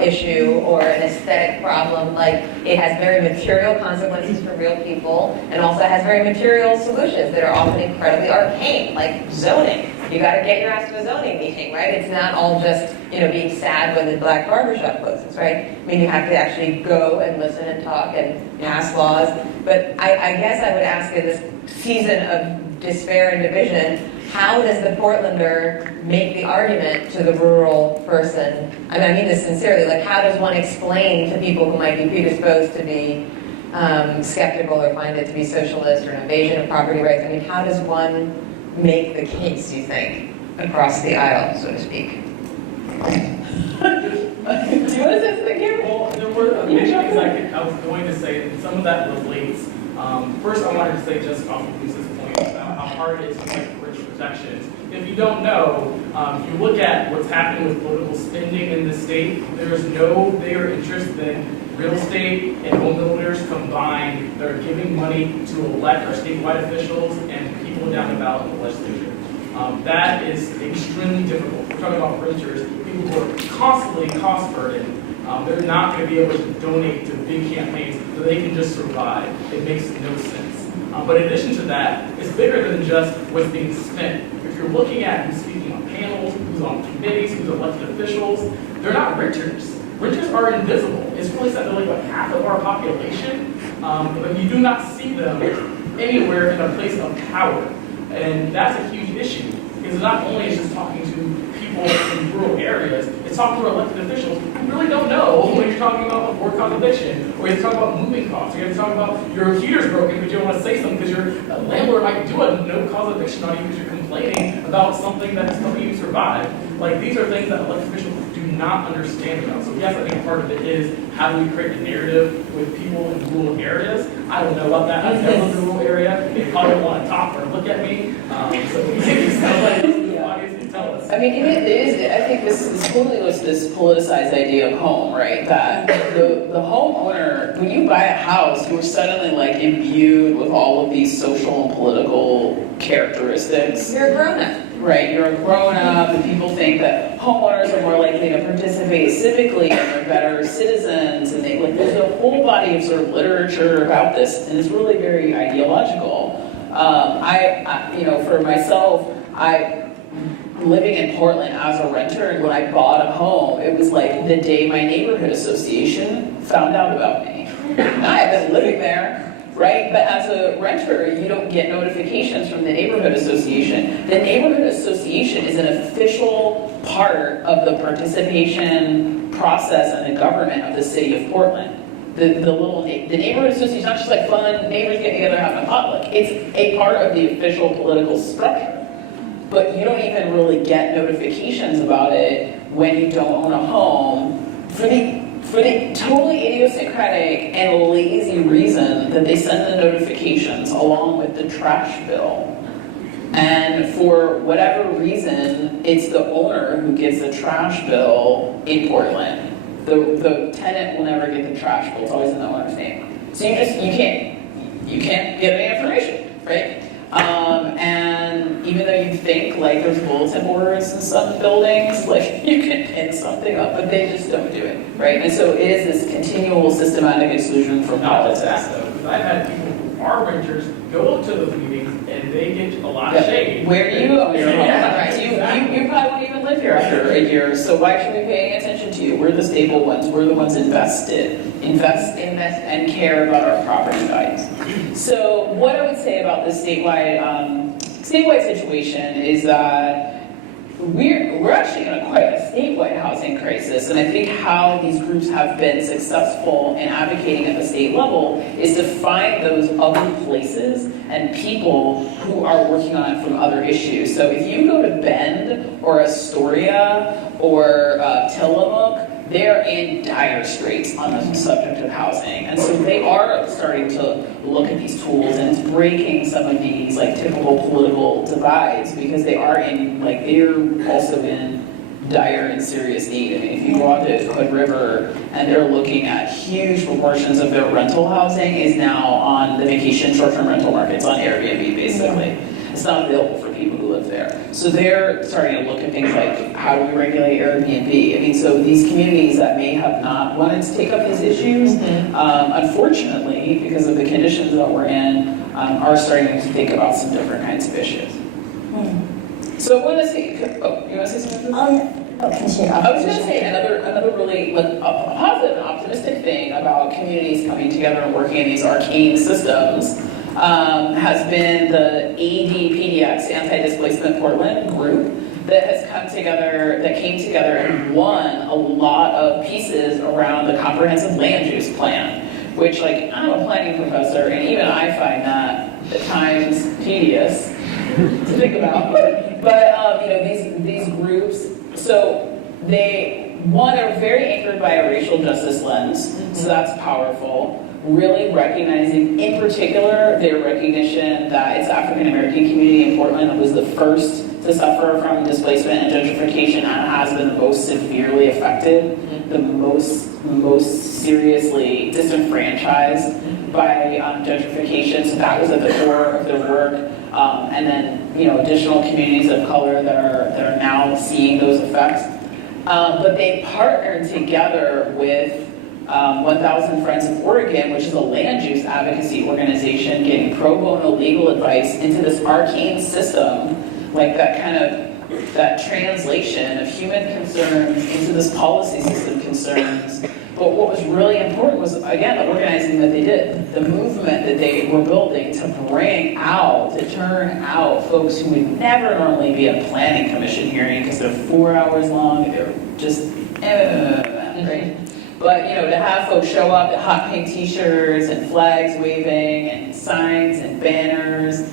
issue or an aesthetic problem. Like, it has very material consequences for real people, and also has very material solutions that are often incredibly arcane, like zoning. You got to get your ass to a zoning meeting, right? It's not all just, being sad when the black barbershop closes, right? I mean, you have to actually go and listen and talk and pass laws. But I guess I would ask, in this season of despair and division, how does the Portlander make the argument to the rural person? I mean this sincerely, like, how does one explain to people who might be predisposed to be skeptical or find it to be socialist or an invasion of property rights? I mean, how does one make the case, you think, across the aisle, so to speak? Do you want to say something here? Well, there were a few things I was going to say, and some of that relates. First, I wanted to say, just off of Lisa's point about how hard it is to fight for rich protections. If you don't know, if you look at what's happening with political spending in the state, there is no bigger interest than real estate and home builders combined. They're giving money to elect our statewide officials and people down the ballot in the legislature. That is extremely difficult. We're talking about renters, people who are constantly cost burdened. They're not going to be able to donate to big campaigns so they can just survive. It makes no sense. But in addition to that, it's bigger than just what's being spent. If you're looking at who's speaking on panels, who's on committees, who's elected officials, they're not renters. Renters are invisible. It's really sad, they're like about half of our population, but you do not see them anywhere in a place of power. And that's a huge issue, because not only is just talking to people in rural areas, it's talking to elected officials who really don't know when you're talking about a for-cause eviction, or you're talking about moving costs, or you're talking about your heater's broken, but you don't want to say something because your landlord might do a no-cause eviction on you because you're complaining about something that's helping you survive. Like, these are things that elected officials do not understand about. So yes, I think part of it is how do we create a narrative with people in rural areas. I don't know about that. I've never lived in a rural area. They probably don't want to talk or look at me. So maybe somebody else in the audience can tell us. I mean, it is, I think this totally was this politicized idea of home, right? That the homeowner, when you buy a house, you're suddenly like imbued with all of these social and political characteristics. You're a grown-up. right? You're a grown-up, and people think that homeowners are more likely to participate civically and they're better citizens, and there's a whole body of sort of literature about this, and it's really very ideological. For myself, living in Portland as a renter, and when I bought a home, it was like the day my neighborhood association found out about me. I have been living there, right? But as a renter, you don't get notifications from the neighborhood association. The neighborhood association is an official part of the participation process and the government of the city of Portland. The neighborhood association is not just like fun neighbors getting together having a potluck. It's a part of the official political structure. But you don't even really get notifications about it when you don't own a home for the totally idiosyncratic and lazy reason that they send the notifications along with the trash bill. And for whatever reason, it's the owner who gets the trash bill in Portland. The tenant will never get the trash bill. It's always in the owner's name. So you can't get any information, right? And even though you think like there's bulletin boards in some buildings, like you can pin something up, but they just don't do it, right? And so it is this continual systematic exclusion from Not politics. just that though, because I've had people who are renters go to those meetings and they get a lot of shade. Where do you own your home? Yeah, Right. exactly. You probably won't even live here after a year, so why should we be paying attention to you? We're the stable ones. We're the ones invest and care about our property values. So what I would say about this statewide situation is that we're actually in quite a statewide housing crisis, and I think how these groups have been successful in advocating at the state level is to find those other places and people who are working on it from other issues. So if you go to Bend or Astoria or Tillamook, they're in dire straits on the subject of housing. And so they are starting to look at these tools, and it's breaking some of these like typical political divides, because they're also in dire and serious need. I mean, if you go out to Hood River and they're looking at huge proportions of their rental housing is now on the vacation short-term rental markets on Airbnb, basically. It's not available for people who live there. So they're starting to look at things like, how do we regulate Airbnb? I mean, so these communities that may have not wanted to take up these issues, unfortunately, because of the conditions that we're in, are starting to think about some different kinds of issues. So I want to say, you want to say something? Continue. I was going to say another really a positive and optimistic thing about communities coming together and working in these arcane systems has been the ADPDX, Anti-Displacement Portland group, that came together and won a lot of pieces around the comprehensive land use plan, which, like, I'm a planning professor, and even I find that at times tedious to think about. But these groups, so one are very anchored by a racial justice lens, so that's powerful. Really recognizing, in particular, their recognition that its African American community in Portland was the first to suffer from displacement and gentrification and has been the most severely affected, the most seriously disenfranchised by gentrification. So that was at the core of their work. And then, additional communities of color that are now seeing those effects. But they partnered together with 1,000 Friends of Oregon, which is a land use advocacy organization, getting pro bono legal advice into this arcane system, like that translation of human concerns into this policy system concerns. But what was really important was, again, the organizing that they did, the movement that they were building to turn out folks who would never normally be at a planning commission hearing because they're 4 hours long, they're just, right? But, to have folks show up in hot pink t-shirts and flags waving and signs and banners,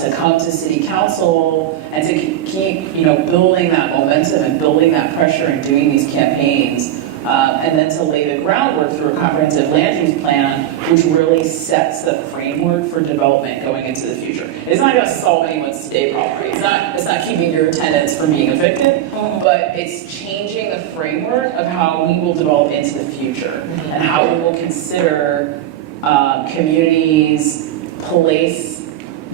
to come to city council and to keep, building that momentum and building that pressure and doing these campaigns, and then to lay the groundwork through a comprehensive land use plan, which really sets the framework for development going into the future. It's not going to solve anyone's today problem. It's not keeping your tenants from being evicted, but it's changing the framework of how we will develop into the future and how we will consider communities' place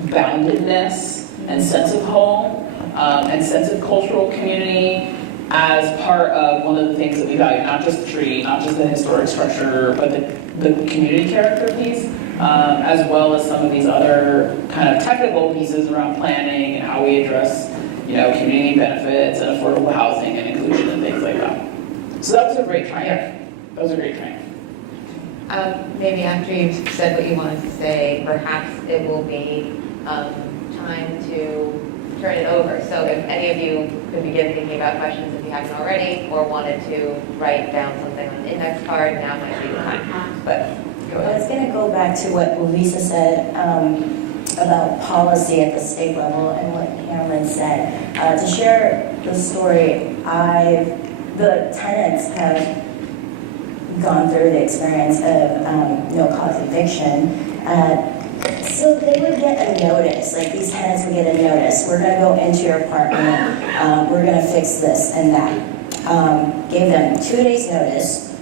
boundedness and sense of home and sense of cultural community as part of one of the things that we value, not just the tree, not just the historic structure, but the community character piece, as well as some of these other kind of technical pieces around planning and how we address, community benefits and affordable housing and inclusion and things like that. So that was a great triumph. That was a great triumph. Maybe after you've said what you wanted to say, perhaps it will be time to turn it over. So if any of you could begin thinking about questions if you haven't already, or wanted to write down something on an index card, now might be the time. But go I ahead. was going to go back to what Lisa said about policy at the state level and what Cameron said. To share the story, the tenants have gone through the experience of no-cause eviction. So they would get a notice, like these tenants would get a notice, we're going to go into your apartment, we're going to fix this and that. Gave them 2 days notice,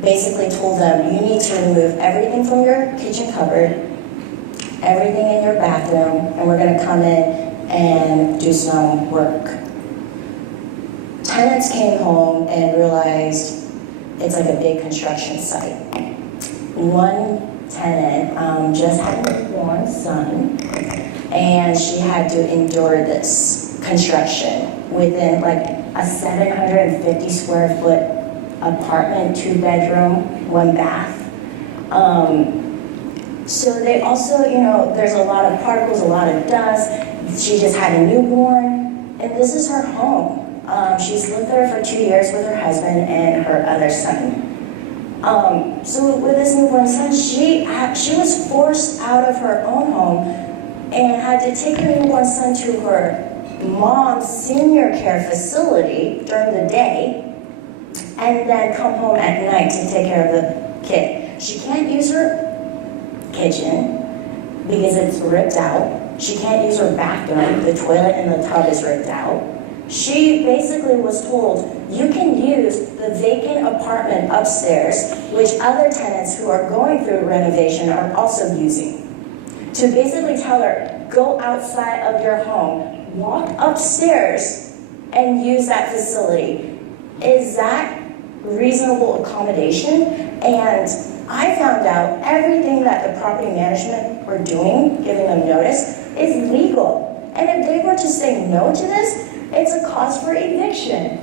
basically told them, you need to remove everything from your kitchen cupboard, everything in your bathroom, and we're going to come in and do some work. Tenants came home and realized it's like a big construction site. One tenant just had a newborn son, and she had to endure this construction within like a 750 square foot apartment, 2-bedroom, 1 bath. So they also, there's a lot of particles, a lot of dust. She just had a newborn, and this is her home. She's lived there for 2 years with her husband and her other son. So with this newborn son, she was forced out of her own home and had to take her newborn son to her mom's senior care facility during the day, and then come home at night to take care of the kid. She can't use her kitchen because it's ripped out. She can't use her bathroom. The toilet and the tub is ripped out. She basically was told, you can use the vacant apartment upstairs, which other tenants who are going through renovation are also using. To basically tell her, go outside of your home, walk upstairs, and use that facility. Is that reasonable accommodation? And I found out everything that the property management were doing, giving them notice, is legal. And if they were to say no to this, it's a cause for eviction.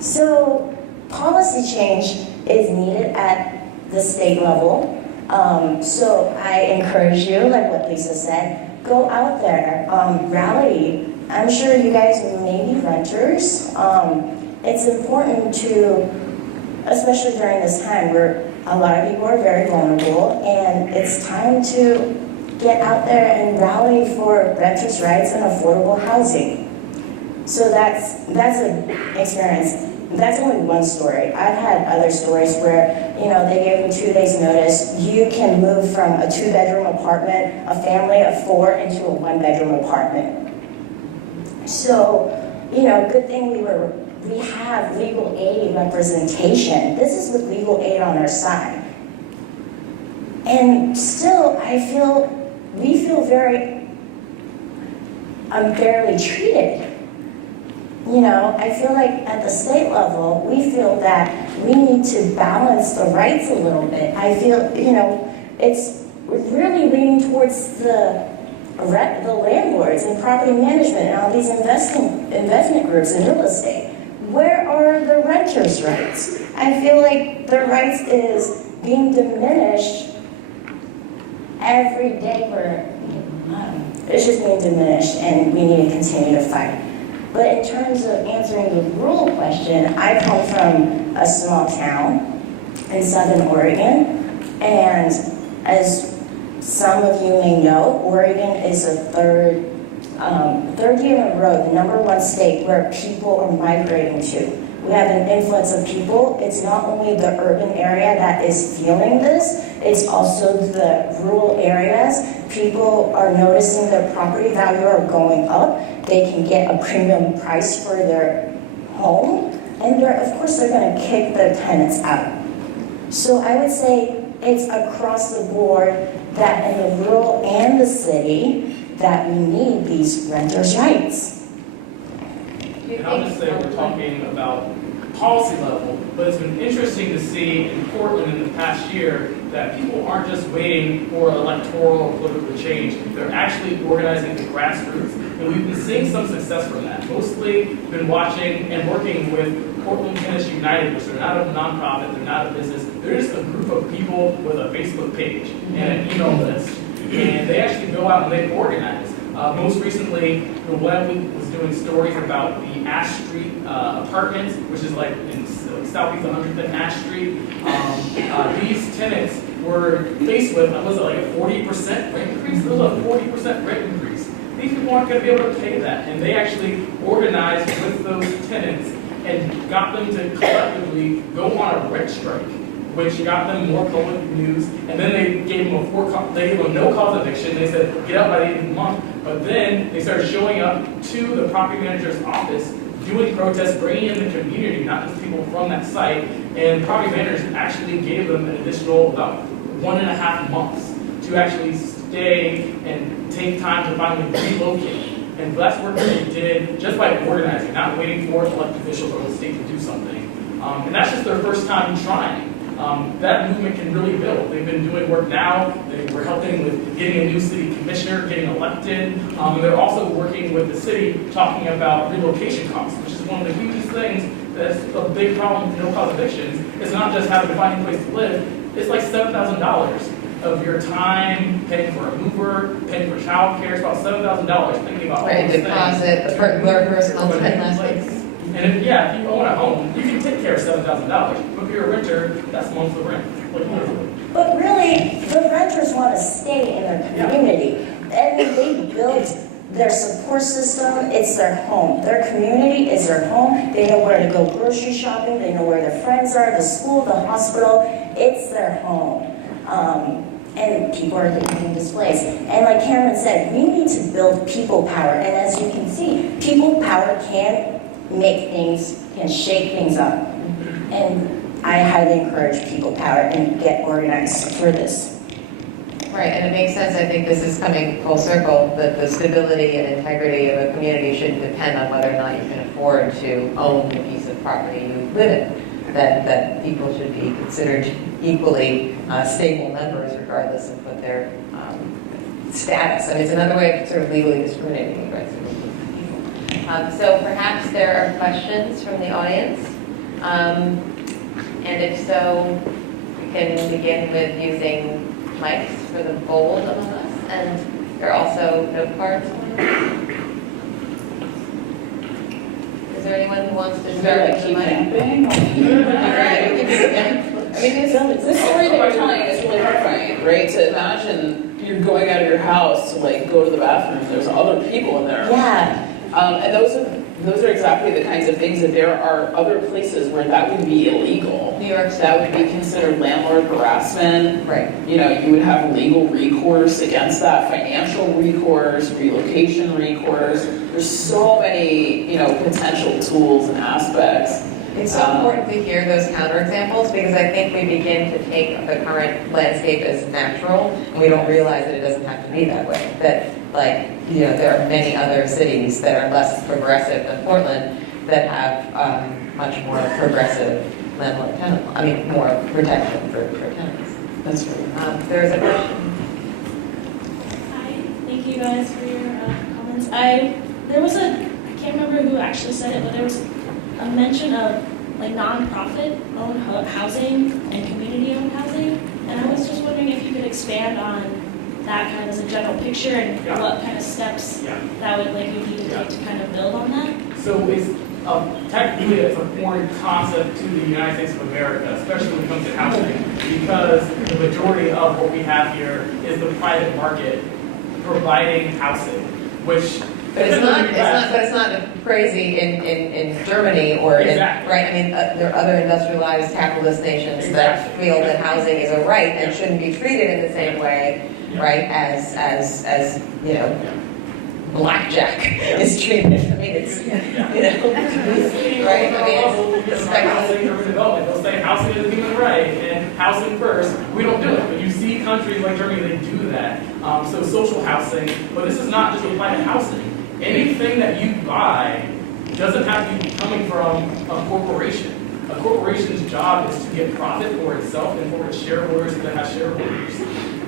So policy change is needed at the state level. So I encourage you, like what Lisa said, go out there, rally. I'm sure you guys may be renters. It's important to, especially during this time where a lot of people are very vulnerable, and it's time to get out there and rally for renters' rights and affordable housing. So that's an experience. That's only one story. I've had other stories where, they gave me 2 days notice. You can move from a 2-bedroom apartment, a family of 4, into a 1-bedroom apartment. So, good thing we have legal aid representation. This is with legal aid on our side. And still, we feel very unfairly treated. I feel like at the state level, we feel that we need to balance the rights a little bit. I feel, it's really leaning towards the landlords and property management and all these investment groups in real estate. Where are the renters' rights? I feel like their rights is being diminished every day. It's just being diminished, and we need to continue to fight. But in terms of answering the rural question, I come from a small town in southern Oregon, and as some of you may know, Oregon is the third year in a row, the #1 state where people are migrating to. We have an influx of people. It's not only the urban area that is feeling this, it's also the rural areas. People are noticing their property value are going up. They can get a premium price for their home, and of course they're going to kick their tenants out. So I would say it's across the board that in the rural and the city, that we need these renters' rights. And I'll just say we're talking about policy level, but it's been interesting to see in Portland in the past year that people aren't just waiting for electoral or political change, they're actually organizing the grassroots. And we've been seeing some success from that. Mostly been watching and working with Portland Tennis United, which they're not a nonprofit, they're not a business, they're just a group of people with a Facebook page and an email list. And they actually go out and they organize. Most recently, the web was doing stories about the Ash Street apartments, which is like in Southeast 100th and Ash Street. These tenants were faced with, was it like a 40% rent increase? It was a 40% rent increase. These people aren't going to be able to pay that. And they actually organized with those tenants and got them to collectively go on a rent strike, which got them more public news. And then they gave them a no cause eviction. They said, get out by the end of the month. But then they started showing up to the property manager's office, doing protests, bringing in the community, not just people from that site. And property managers actually gave them an additional about 1.5 months to actually stay and take time to finally relocate. And that's work that they did just by organizing, not waiting for elected officials or the state to do something. And that's just their first time trying. That movement can really build. They've been doing work now. They were helping with getting a new city commissioner, getting elected. And they're also working with the city, talking about relocation costs, which is one of the hugest things that's a big problem with no-cause evictions. It's not just having to find a place to live. It's like $7,000 of your time, paying for a mover, paying for childcare. It's about $7,000 thinking about all Right, those deposit, the burglar personal time last. And if you own a home, you can take care of $7,000. But if you're a renter, that's months of rent. Like literally. But really, the renters want to stay in their community. And they build their support system, it's their home. Their community is their home. They know where to go grocery shopping, they know where their friends are, the school, the hospital. It's their home. And people are being displaced. And like Cameron said, we need to build people power. And as you can see, people power can make things, can shake things up. And I highly encourage people power and get organized for this. Right, and it makes sense, I think this is coming full circle, that the stability and integrity of a community shouldn't depend on whether or not you can afford to own the piece of property you live in. That people should be considered equally stable members regardless of what their status. I mean, it's another way of sort of legally discriminating against people. So perhaps there are questions from the audience. And if so, we can begin with using mics for the bold among us. And there are also note cards. Is there anyone who wants to start with the mic? I mean, this story that you're telling is really horrifying, right? To imagine you're going out of your house to like go to the bathroom, there's other people in there. Yeah. And those are exactly the kinds of things that there are other places where that would be illegal. New York City. That would be considered landlord harassment. Right. You know, you would have legal recourse against that, financial recourse, relocation recourse. There's so many, potential tools and aspects. It's so important to hear those counterexamples because I think we begin to take the current landscape as natural and we don't realize that it doesn't have to be that way. That, there are many other cities that are less progressive than Portland that have much more progressive landlord-tenant, more protection for tenants. That's right. There's a question. Hi, thank you guys for your comments. I can't remember who actually said it, but there was a mention of non-profit-owned housing and community-owned housing, and I was just wondering if you could expand on that kind of as a general picture and what kind of steps that would you need to take to kind of build on that. So it's technically it's a foreign concept to the United States of America, especially when it comes to housing, because the majority of what we have here is the private market providing housing, which. But it's not crazy in Germany or Exactly. right? There are other industrialized capitalist nations that feel that housing is a right and shouldn't be treated in the same way, right? As blackjack is treated. It's right. Housing urban development. They'll say housing is a human right, and housing first, we don't do it. But you see countries like Germany, they do that. So social housing, but this is not just applied to housing. Anything that you buy doesn't have to be coming from a corporation. A corporation's job is to get profit for itself and for its shareholders that have shareholders.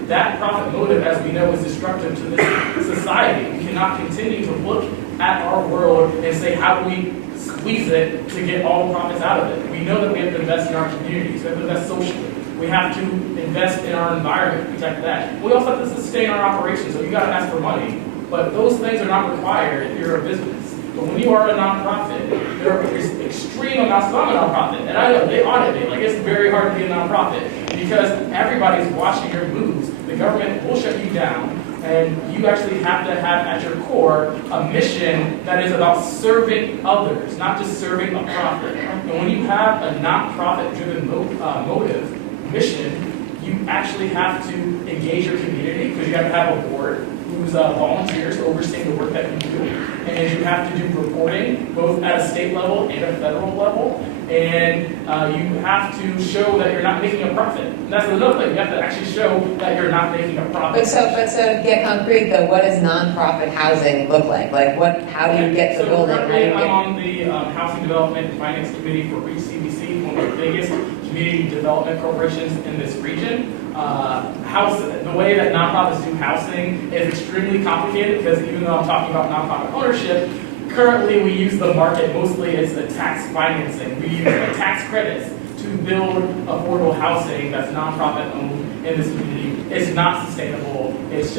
That profit motive, as we know, is destructive to this society. We cannot continue to look at our world and say, how do we squeeze it to get all the profits out of it? We know that we have to invest in our communities. We have to invest socially. We have to invest in our environment, protect that. We also have to sustain our operations, so you got to ask for money. But those things are not required if you're a business. But when you are a nonprofit, there is extreme amounts of, I'm a nonprofit, and I know they audit me. Like, it's very hard to be a nonprofit because everybody's watching your moves. The government will shut you down, and you actually have to have at your core a mission that is about serving others, not just serving a profit. And when you have a nonprofit-driven motive, mission, you actually have to engage your community because you have to have a board who's volunteers overseeing the work that you do. And you have to do reporting, both at a state level and a federal level. And you have to show that you're not making a profit. And that's another thing. You have to actually show that you're not making a profit. But so to get concrete though, what does nonprofit housing look like? Like how do you get the building? How do you I'm on the Housing Development and Finance Committee for REACH CBC, one of the biggest community development corporations in this region. The way that nonprofits do housing is extremely complicated because even though I'm talking about nonprofit ownership, currently we use the market mostly as the tax financing. We use the tax credits to build affordable housing that's nonprofit owned in this community. It's not sustainable. It's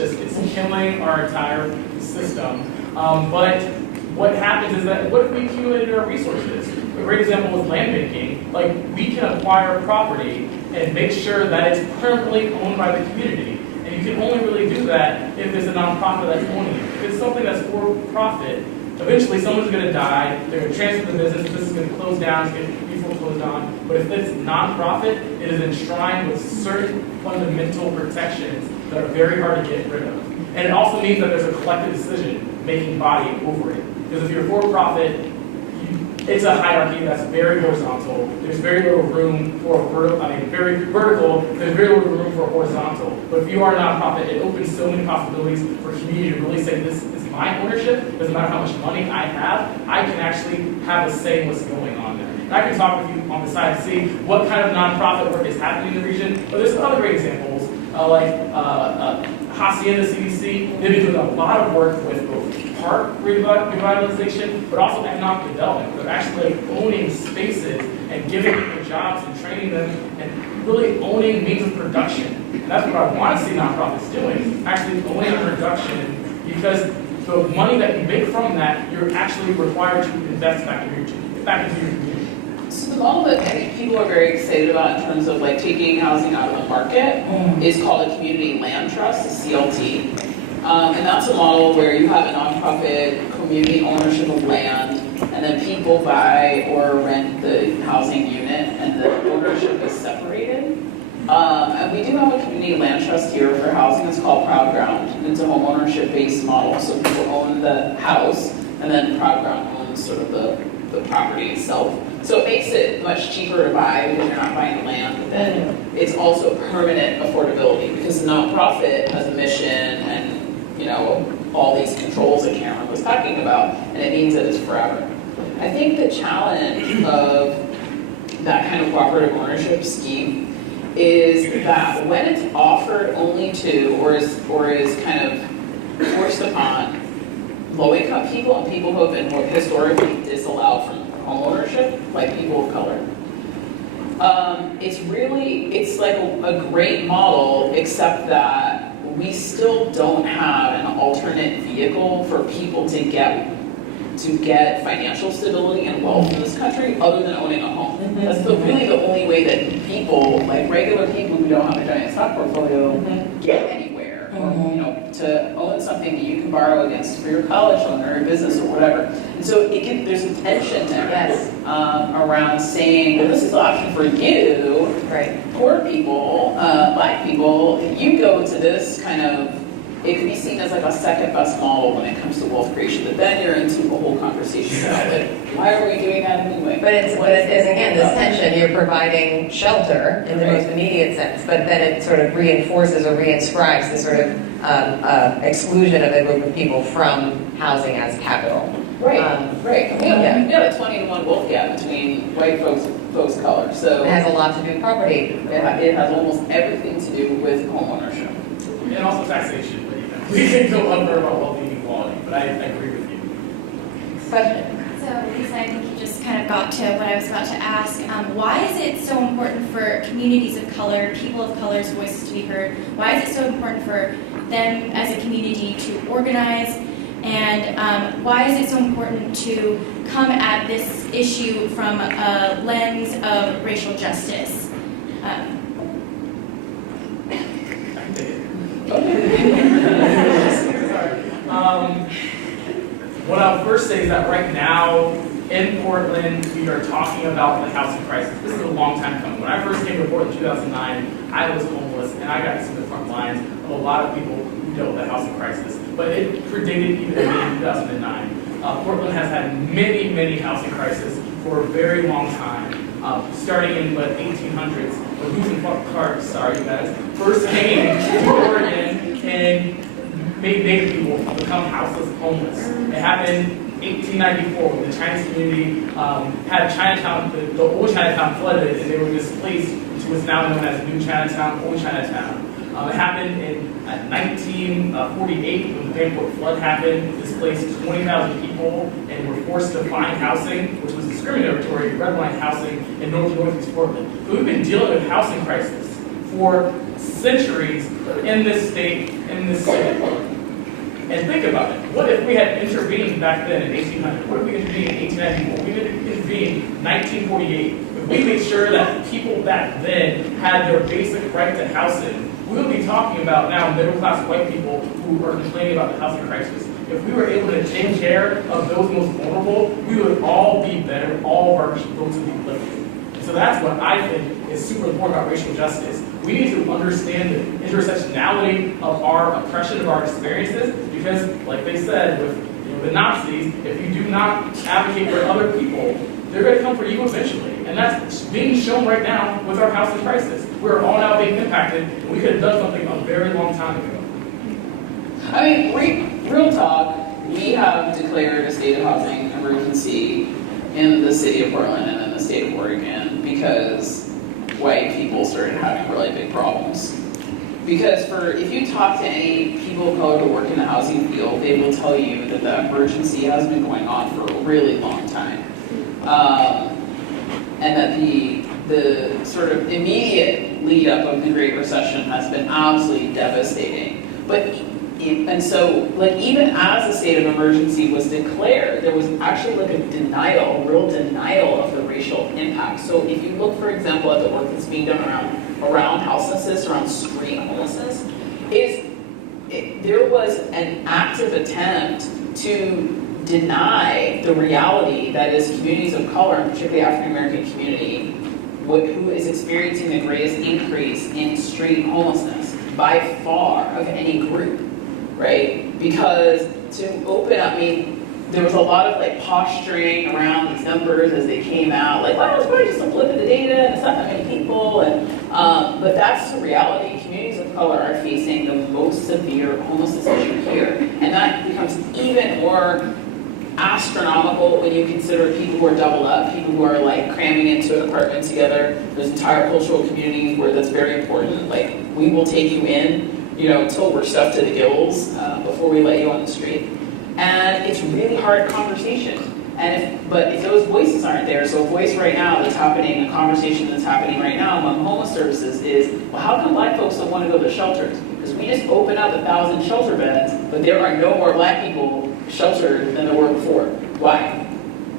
killing our entire system. But what happens is that what if we accumulated our resources? A great example with land banking, like we can acquire property and make sure that it's permanently owned by the community. And you can only really do that if there's a nonprofit that's owning it. If it's something that's for profit, eventually someone's going to die, they're going to transfer the business is going to close down, it's going to be foreclosed on. But if it's nonprofit, it is enshrined with certain fundamental protections that are very hard to get rid of. And it also means that there's a collective decision-making body over it. Because if you're for profit, it's a hierarchy that's very horizontal. There's very little room for very vertical. There's very little room for horizontal. But if you are a nonprofit, it opens so many possibilities for community to really say, this is my ownership. Doesn't matter how much money I have. I can actually have a say in what's going on there. And I can talk with you on the side and see what kind of nonprofit work is happening in the region. But there's some other great examples, like Hacienda CDC. They've been doing a lot of work with both park revitalization, but also economic development. They're actually owning spaces and giving people jobs and training them and really owning means of production. And that's what I want to see nonprofits doing, actually owning production, because the money that you make from that, you're actually required to invest back into your community. So the model that I think people are very excited about in terms of like taking housing out of the market is called a community land trust, a CLT. And that's a model where you have a nonprofit community ownership of land, and then people buy or rent the housing unit, and the ownership is separated. And we do have a community land trust here for housing. It's called Proud Ground, and it's a home ownership-based model. So people own the house, and then Proud Ground owns sort of the property itself. So it makes it much cheaper to buy because you're not buying the land, but then it's also permanent affordability because the nonprofit has a mission and all these controls that Cameron was talking about, and it means that it's forever. I think the challenge of that kind of cooperative ownership scheme is that when it's offered only to, or is kind of forced upon low-income people and people who have been historically disallowed from home ownership, like people of color, it's like a great model, except that we still don't have an alternate vehicle for people to get financial stability and wealth in this country other than owning a home. That's really the only way that people, like regular people who don't have a giant stock portfolio, get anywhere. Or, to own something that you can borrow against for your college loan or your business or whatever. And so there's a tension there around saying, well, this is an option for you, Right. poor people, black people. You go to this kind of it could be seen as like a second best model when it comes to wealth creation, but then you're into a whole conversation about like, why are we doing that anyway? But it's again, this tension, you're providing shelter in the most immediate sense, but then it sort of reinforces or reinscribes the sort of exclusion of a group of people from housing as capital. Right, right. We yeah. got a 20-to-1 wealth gap between white folks and folks of color, so It has a lot to do with property. it has almost everything to do with homeownership. And also taxation, but we can go on more about well-being and equality, but I agree with you. Question? So Lisa, I think you just kind of got to what I was about to ask. Why is it so important for communities of color, people of color's voices to be heard? Why is it so important for them as a community to organize? And why is it so important to come at this issue from a lens of racial justice? I can take it. Sorry. What I'll first say is that right now in Portland, we are talking about the housing crisis. This is a long time coming. When I first came to Portland in 2009, I was homeless, and I got to see the front lines of a lot of people who dealt with the housing crisis. But it predated even me in 2009. Portland has had many, many housing crises for a very long time, starting in the 1800s. When Lewis and Clark, sorry you guys, first came to Oregon and made Native people become houseless, homeless. It happened in 1894 when the Chinese community had Chinatown, the old Chinatown flooded, and they were displaced to what's now known as New Chinatown, Old Chinatown. It happened in 1948 when the Vanport flood happened, displaced 20,000 people, and were forced to find housing, which was discriminatory, redline housing in northeast Portland. So we've been dealing with housing crisis for centuries in this state, in this city. And think about it. What if we had intervened back then in 1800? What if we intervened in 1894? We intervened in 1948. If we made sure that people back then had their basic right to housing, we'll be talking about now middle-class white people who are complaining about the housing crisis. If we were able to take care of those most vulnerable, we would all be better. All of our votes would be lifted. So that's what I think is super important about racial justice. We need to understand the intersectionality of our oppression, of our experiences, because, like they said with the Nazis, if you do not advocate for other people, they're going to come for you eventually. And that's being shown right now with our housing crisis. We're all now being impacted, and we could have done something a very long time ago. I mean, real talk, we have declared a state of housing emergency in the city of Portland and in the state of Oregon because white people started having really big problems. Because if you talk to any people of color who work in the housing field, they will tell you that the emergency has been going on for a really long time. And that the sort of immediate lead up of the Great Recession has been absolutely devastating. And so, like, even as a state of emergency was declared, there was actually like a real denial of the racial impact. So if you look, for example, at the work that's being done around houselessness, around street homelessness, there was an active attempt to deny the reality that is communities of color, and particularly African-American community, who is experiencing the greatest increase in street homelessness by far of any group, right? Because to open up, I mean, there was a lot of like posturing around these numbers as they came out, like, well, it's probably just a blip of the data, and it's not that many people, and but that's the reality. Communities of color are facing the most severe homelessness issue here, and that becomes even more astronomical when you consider people who are doubled up, people who are like cramming into an apartment together. There's entire cultural communities where that's very important. Like, we will take you in, till we're stuffed to the gills before we let you on the street. And it's really hard conversation. But if those voices aren't there, so a voice right now that's happening, a conversation that's happening right now among homeless services is, well, how come black folks don't want to go to shelters? Because we just opened up 1,000 shelter beds, but there are no more black people sheltered than there were before. Why?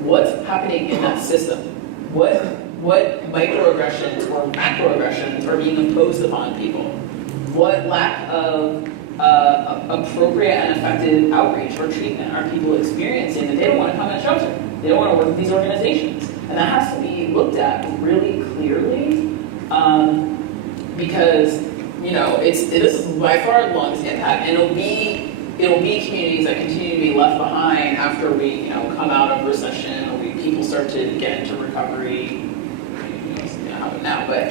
What's happening in that system? What microaggressions or macroaggressions are being imposed upon people? What lack of appropriate and effective outreach or treatment are people experiencing that they don't want to come in a shelter? They don't want to work with these organizations. And that has to be looked at really clearly because this is by far the longest impact, and it'll be communities that continue to be left behind after we, come out of recession, or people start to get into recovery. How about now, but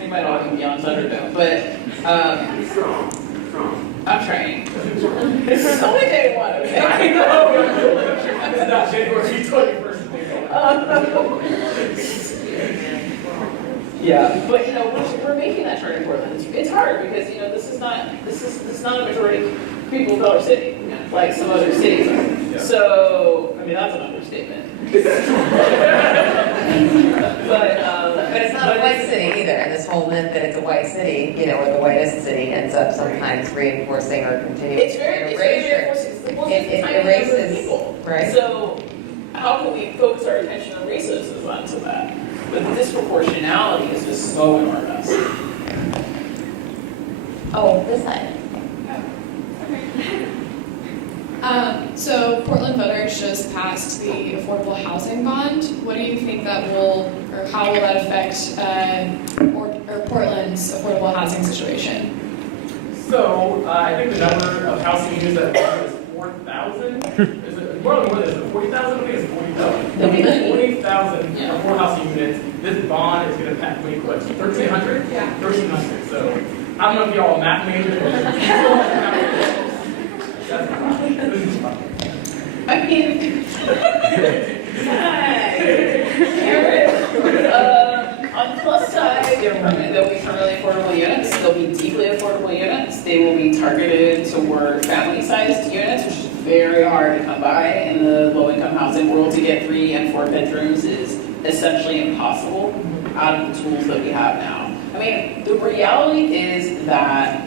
it might all be beyond Thunderdome, but I'm trying. It's only day one, okay? I know. It's not January 21st. Yeah, but we're making that turn in Portland. It's hard because this is not a majority of people of Dollar City like some other cities are. Yeah. So that's an understatement. But it's not a white city either, and this whole myth that it's a white city, or the whitest city ends up sometimes reinforcing or continuing. It's very reinforcing. It erases people, right? So how can we focus our attention on racism onto that? But the disproportionality is just so enormous. Oh, this side. So Portland voters just passed the affordable housing bond. What do you think that will, or how will that affect or Portland's affordable housing situation? So I think the number of housing units that is 4,000. Is it more than 40,000? I think it's 40,000. There'll be 40,000 affordable housing units. This bond is going to pass. What? 1,300? Yeah. 1,300. So I don't know if y'all are math majors. I mean, on the plus side, there'll be permanently affordable units. There'll be deeply affordable units. They will be targeted toward family-sized units, which is very hard to come by in the low-income housing world. To get 3 and 4 bedrooms is essentially impossible out of the tools that we have now. I mean, the reality is that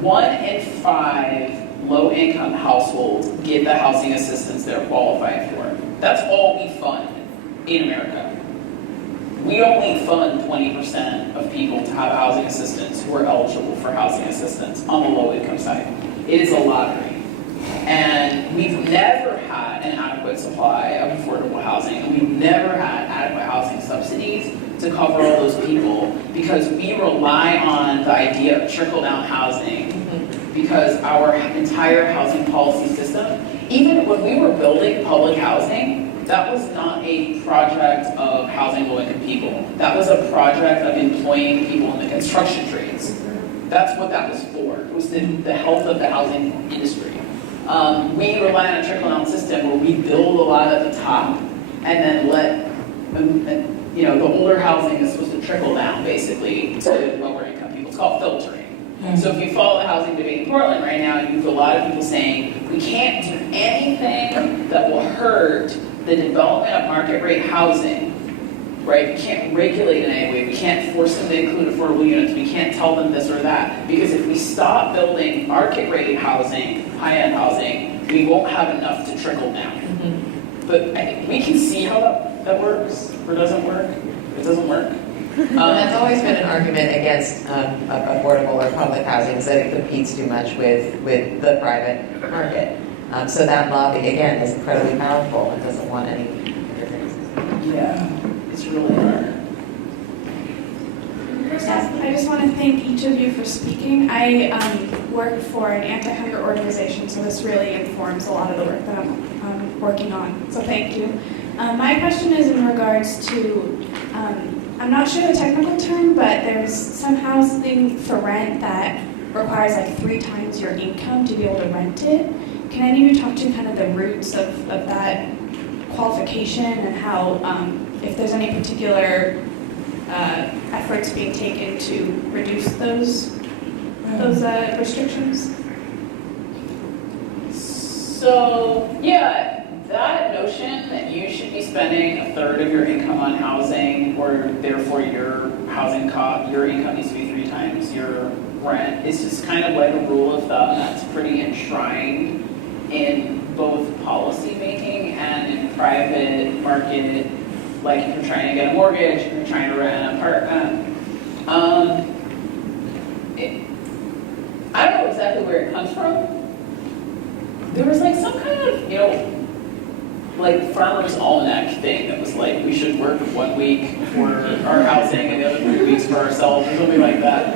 1 in 5 low-income households get the housing assistance they're qualified for. That's all we fund in America. We only fund 20% of people to have housing assistance who are eligible for housing assistance on the low-income side. It is a lottery. And we've never had an adequate supply of affordable housing, and we've never had adequate housing subsidies to cover all those people because we rely on the idea of trickle-down housing because our entire housing policy system, even when we were building public housing, that was not a project of housing low-income people. That was a project of employing people in the construction trades. That's what that was for. It was the health of the housing industry. We rely on a trickle-down system where we build a lot at the top and then let, the older housing is supposed to trickle down basically to lower income people. It's called filtering. So if you follow the housing debate in Portland right now, you have a lot of people saying, we can't do anything that will hurt the development of market rate housing, right? We can't regulate in any way. We can't force them to include affordable units. We can't tell them this or that. Because if we stop building market rate housing, high-end housing, we won't have enough to trickle down. But I think we can see how that works or doesn't work. It doesn't work. That's always been an argument against affordable or public housing, is that it competes too much with the private market. So that lobby, again, is incredibly powerful and doesn't want any interference. Yeah, it's really hard. First off, I just want to thank each of you for speaking. I work for an anti-hunger organization, so this really informs a lot of the work that I'm working on. So thank you. My question is in regards to, I'm not sure the technical term, but there's some housing for rent that requires like 3 times your income to be able to rent it. Can any of you talk to kind of the roots of that qualification and how, if there's any particular efforts being taken to reduce those restrictions? So, yeah, that notion that you should be spending 1/3 of your income on housing, or therefore your housing cost, your income needs to be 3 times your rent, is just kind of like a rule of thumb that's pretty enshrined in both policy making and in private market, like if you're trying to get a mortgage, if you're trying to rent an apartment. I don't know exactly where it comes from. There was like some kind of, like Farmer's Almanac thing that was like, we should work 1 week for our housing and the other 3 weeks for ourselves or something like that.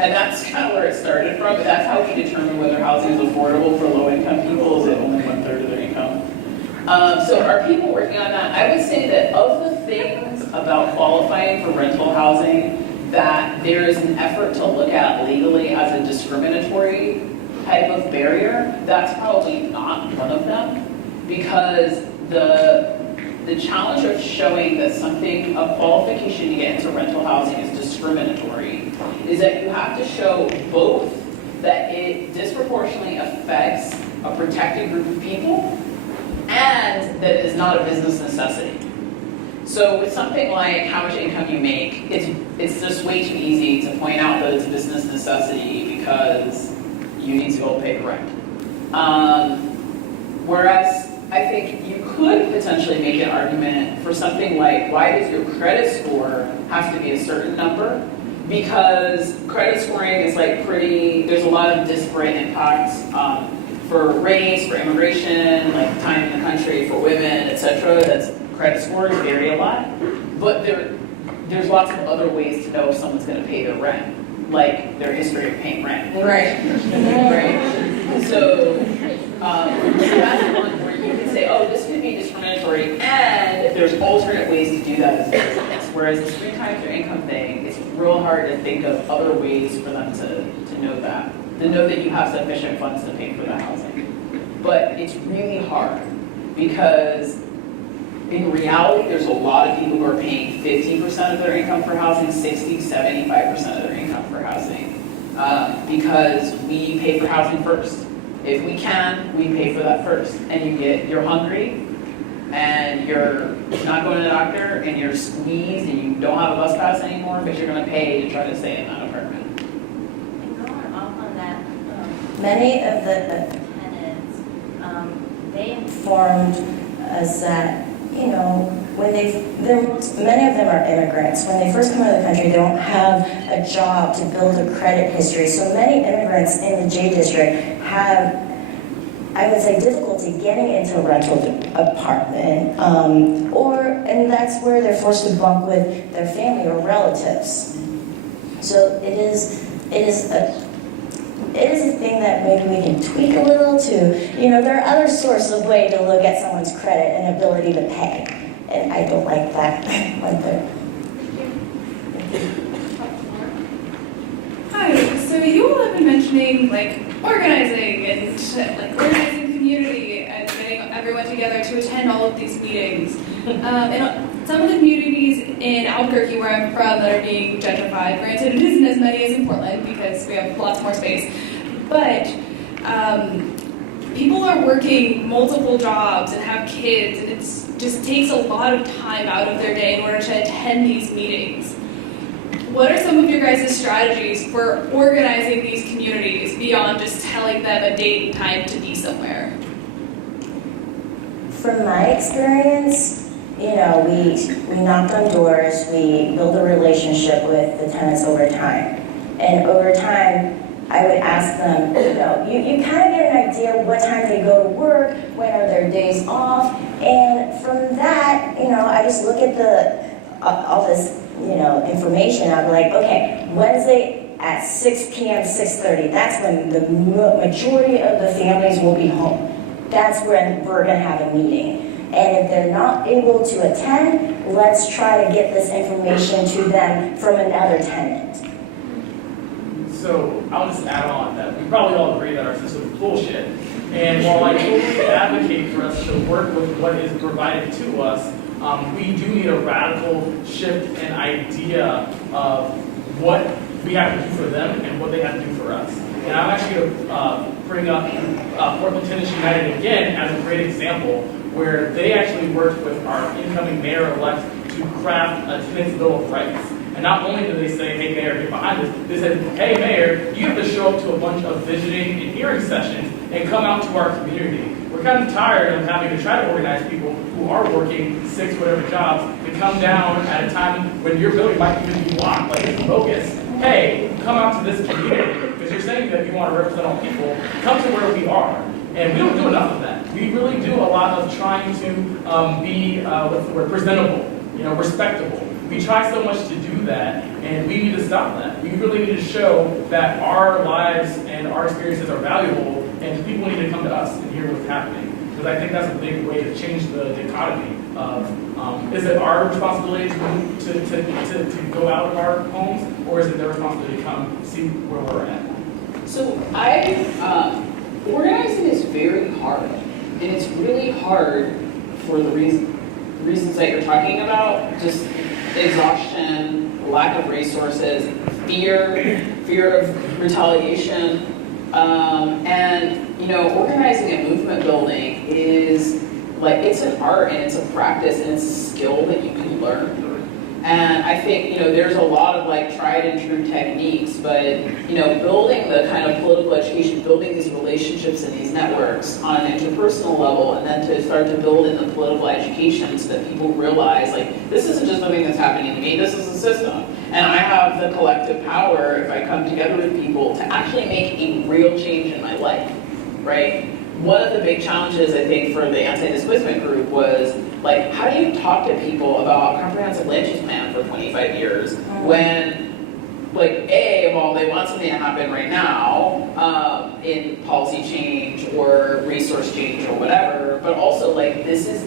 And that's kind of where it started from, but that's how we determine whether housing is affordable for low-income people, is it only 1/3 of their income. So are people working on that? I would say that of the things about qualifying for rental housing that there is an effort to look at legally as a discriminatory type of barrier, that's probably not one of them, because the challenge of showing that something, a qualification to get into rental housing is discriminatory, is that you have to show both that it disproportionately affects a protected group of people and that it is not a business necessity. So with something like how much income you make, it's just way too easy to point out that it's a business necessity because you need to go pay the rent. Whereas I think you could potentially make an argument for something like, why does your credit score have to be a certain number? Because credit scoring is like there's a lot of disparate impacts for race, for immigration, like time in the country, for women, etc. That's credit scores vary a lot. But there's lots of other ways to know if someone's going to pay their rent, like their history of paying rent. Right. Right? So that's one where you can say, oh, this could be discriminatory, and there's alternate ways to do that as a business. Whereas the 3 times your income thing, it's real hard to think of other ways for them to know that. To know that you have sufficient funds to pay for the housing. But it's really hard because in reality, there's a lot of people who are paying 50% of their income for housing, 60, 75% of their income for housing, because we pay for housing first. If we can, we pay for that first. And you're hungry, and you're not going to the doctor, and you're squeezed, and you don't have a bus pass anymore, but you're going to pay to try to stay in that apartment. And going off on that, many of the tenants, they informed us that, you know, many of them are immigrants. When they first come to the country, they don't have a job to build a credit history. So many immigrants in the J District have, I would say, difficulty getting into a rental apartment, and that's where they're forced to bunk with their family or relatives. So it is a thing that maybe we can tweak a little to, you know, there are other sources of way to look at someone's credit and ability to pay. And I don't like that one bit. Hi, so you all have been mentioning like organizing organizing community and getting everyone together to attend all of these meetings. And some of the communities in Albuquerque, where I'm from, that are being gentrified, granted it isn't as many as in Portland because we have lots more space, but people are working multiple jobs and have kids, and it just takes a lot of time out of their day in order to attend these meetings. What are some of your guys' strategies for organizing these communities beyond just telling them a date and time to be somewhere? From my experience, you know, we knocked on doors, we build a relationship with the tenants over time. And over time, I would ask them, you know, you kind of get an idea of what time they go to work, when are their days off, and from that, you know, I just look at all this, you know, information. I'll be like, okay, Wednesday at 6 p.m., 6:30, that's when the majority of the families will be home. That's when we're going to have a meeting. And if they're not able to attend, let's try to get this information to them from another tenant. So I'll just add on that we probably all agree that our system is bullshit. And while I totally advocate for us to work with what is provided to us, we do need a radical shift in idea of what we have to do for them and what they have to do for us. And I'm actually going to bring up Portland Tenants United again as a great example, where they actually worked with our incoming mayor-elect to craft a tenants' bill of rights. And not only did they say, hey, mayor, get behind us, they said, hey, mayor, you have to show up to a bunch of visiting and hearing sessions and come out to our community. We're kind of tired of having to try to organize people who are working 6 whatever jobs to come down at a time when your building might even be blocked, like it's bogus. Hey, come out to this community, because you're saying that you want to represent all people. Come to where we are. And we don't do enough of that. We really do a lot of trying to be, presentable, you know, respectable. we try so much to do that, and we need to stop that. We really need to show that our lives and our experiences are valuable, and people need to come to us and hear what's happening. Because I think that's a big way to change the dichotomy of, is it our responsibility to go out of our homes, or is it their responsibility to come see where we're at? So organizing is very hard, and it's really hard for the reasons that you're talking about, just exhaustion, lack of resources, fear of retaliation, and organizing and movement building is like, it's an art and it's a practice and it's a skill that you can learn. And I think, there's a lot of like tried and true techniques, but, building the kind of political education, building these relationships and these networks on an interpersonal level, and then to start to build in the political education so that people realize, like, this isn't just something that's happening to me, this is a system. And I have the collective power, if I come together with people, to actually make a real change in my life, right? One of the big challenges, I think, for the anti-displacement group was, like, how do you talk to people about a comprehensive land use plan for 25 years when, like, of all, they want something to happen right now in policy change or resource change or whatever, but also, like, this is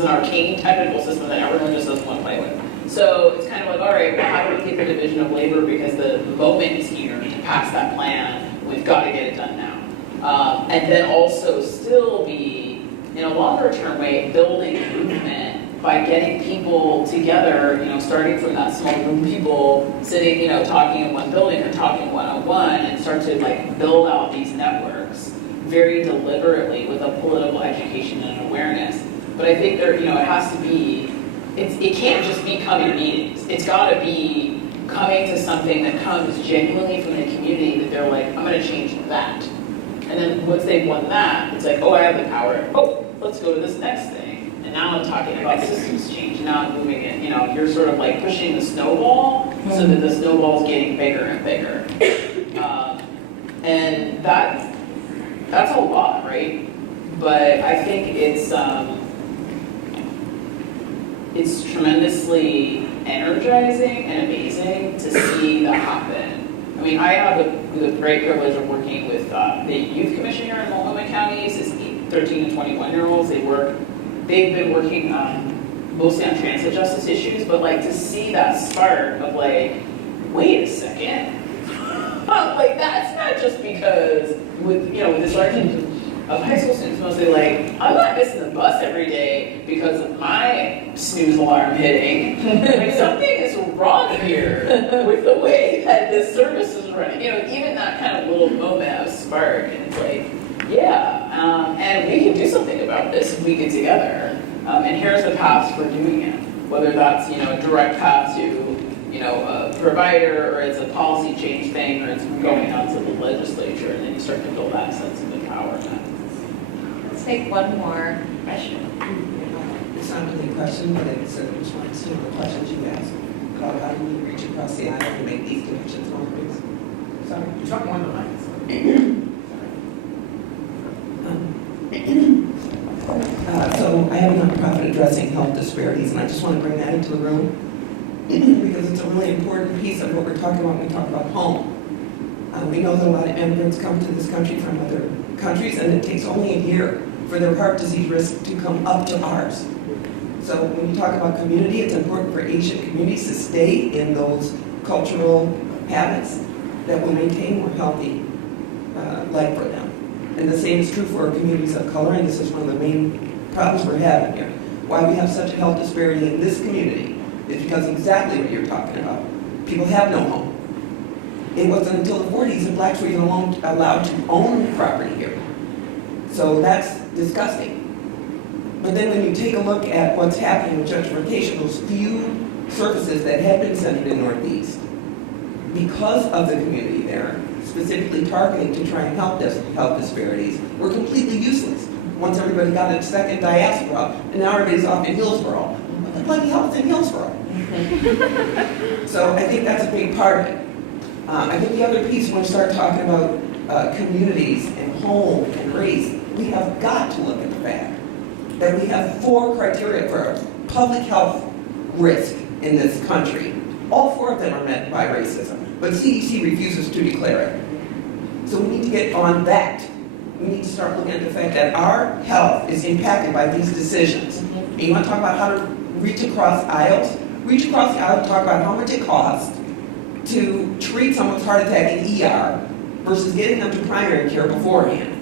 an arcane technical system that everyone just doesn't want to play with. So it's kind of like, all right, well, how do we get the division of labor, because the moment is here to pass that plan, we've got to get it done now. And then also still be, in a longer term way, building a movement by getting people together, starting from that small group of people sitting, talking in one building or talking one-on-one, and start to like build out these networks very deliberately with a political education and awareness. But I think there, it has to be, it can't just be coming to meetings. It's got to be coming to something that comes genuinely from the community that they're like, I'm going to change that. And then once they've won that, it's like, oh, I have the power. Oh, let's go to this next thing. And now I'm talking about systems change. Now I'm moving it. You're sort of like pushing the snowball so that the snowball's getting bigger and bigger. And that's a lot, right? But I think it's tremendously energizing and amazing to see that happen. I mean, I have the great privilege of working with the Youth Commission here in Multnomah County. It's 13 to 21-year-olds. They've been working mostly on transit justice issues, but like to see that spark of like, wait a second, like that's not just because with this argument of high school students mostly like, I'm not missing the bus every day because of my snooze alarm hitting. Like something is wrong here with the way that this service is running. Even that kind of little moment of spark, and it's like, yeah, and we can do something about this if we get together. And here's the paths for doing it. Whether that's a direct path to a provider, or it's a policy change thing, or it's going out to the legislature, and then you start to build that sense of empowerment. Let's take one more question. It's not really a question, but it's a response to the questions you asked about how do we reach across the aisle to make these connections more real. Sorry. You talk more than mics. So I have a nonprofit addressing health disparities, and I just want to bring that into the room because it's a really important piece of what we're talking about when we talk about home. We know that a lot of immigrants come to this country from other countries, and it takes only a year for their heart disease risk to come up to ours. So when you talk about community, it's important for Asian communities to stay in those cultural habits that will maintain more healthy life for them. And the same is true for communities of color, and this is one of the main problems we're having here. Why we have such a health disparity in this community is because exactly what you're talking about. People have no home. It wasn't until the 40s that blacks were even allowed to own property here. So that's disgusting. But then when you take a look at what's happening with gentrification, those few services that had been centered in Northeast, because of the community there, specifically targeting to try and help health disparities, were completely useless. Once everybody got a second diaspora, and now everybody's off in Hillsborough. What the bloody hell is in Hillsborough? So I think that's a big part of it. I think the other piece, when we start talking about communities and home and race, we have got to look at the fact that we have 4 criteria for public health risk in this country. All 4 of them are met by racism, but CDC refuses to declare it. So we need to get on that. We need to start looking at the fact that our health is impacted by these decisions. And you want to talk about how to reach across aisles? Reach across the aisle and talk about how much it costs to treat someone's heart attack in ER versus getting them to primary care beforehand.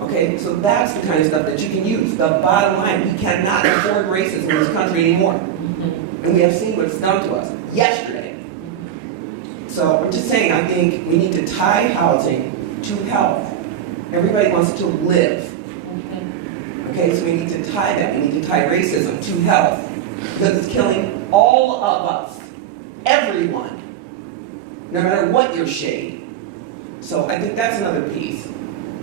Okay, so that's the kind of stuff that you can use. The bottom line, we cannot afford racism in this country anymore. And we have seen what it's done to us yesterday. So I'm just saying, I think we need to tie housing to health. Everybody wants to live. Okay, so we need to tie that. We need to tie racism to health. Because it's killing all of us. Everyone. No matter what your shade. So I think that's another piece.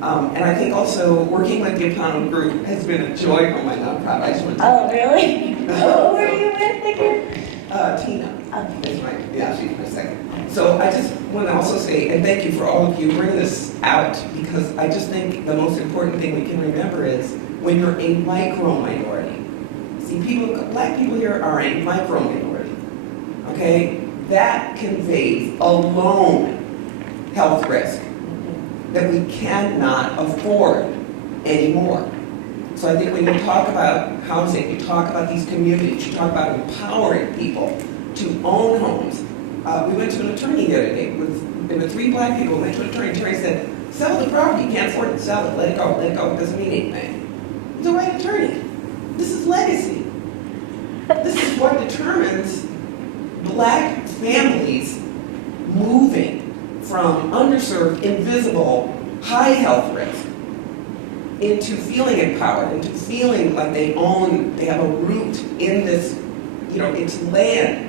And I think also working with the Apollo Group has been a joy for my nonprofit. I just want to Oh, really? Who were you with again? Tina. Okay. Is she's my second. So I just want to also say, and thank you for all of you bringing this out, because I just think the most important thing we can remember is when you're a micro minority. See, black people here are a micro minority. Okay? That conveys alone health risk that we cannot afford anymore. So I think when you talk about housing, you talk about these communities, you talk about empowering people to own homes. We went to an attorney the other day. There were 3 black people who went to an attorney. The attorney said, sell the property. You can't afford to sell it. Let it go. Let it go. It doesn't mean anything. He's the right attorney. This is legacy. This is what determines black families moving from underserved, invisible, high health risk into feeling empowered, into feeling like they have a root in this, it's land.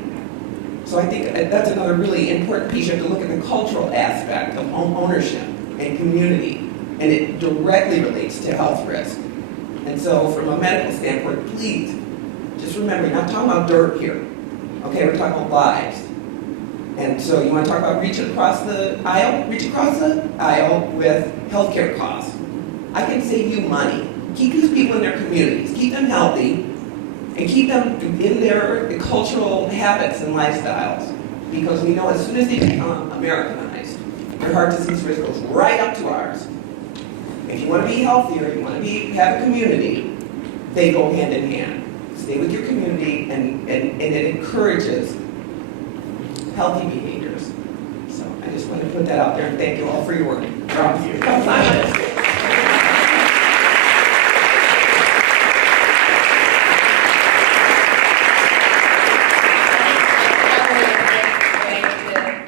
So I think that's another really important piece. You have to look at the cultural aspect of home ownership and community, and it directly relates to health risk. And so from a medical standpoint, please, just remember, you're not talking about dirt here. Okay, we're talking about lives. And so you want to talk about reaching across the aisle? Reach across the aisle with healthcare costs. I can save you money. Keep these people in their communities. Keep them healthy. And keep them in their cultural habits and lifestyles. Because we know as soon as they become Americanized, their heart disease risk goes right up to ours. If you want to be healthier, you want to have a community, they go hand in hand. Stay with your community, and it encourages healthy behaviors. So I just want to put that out there, and thank you all for your work. Thank you.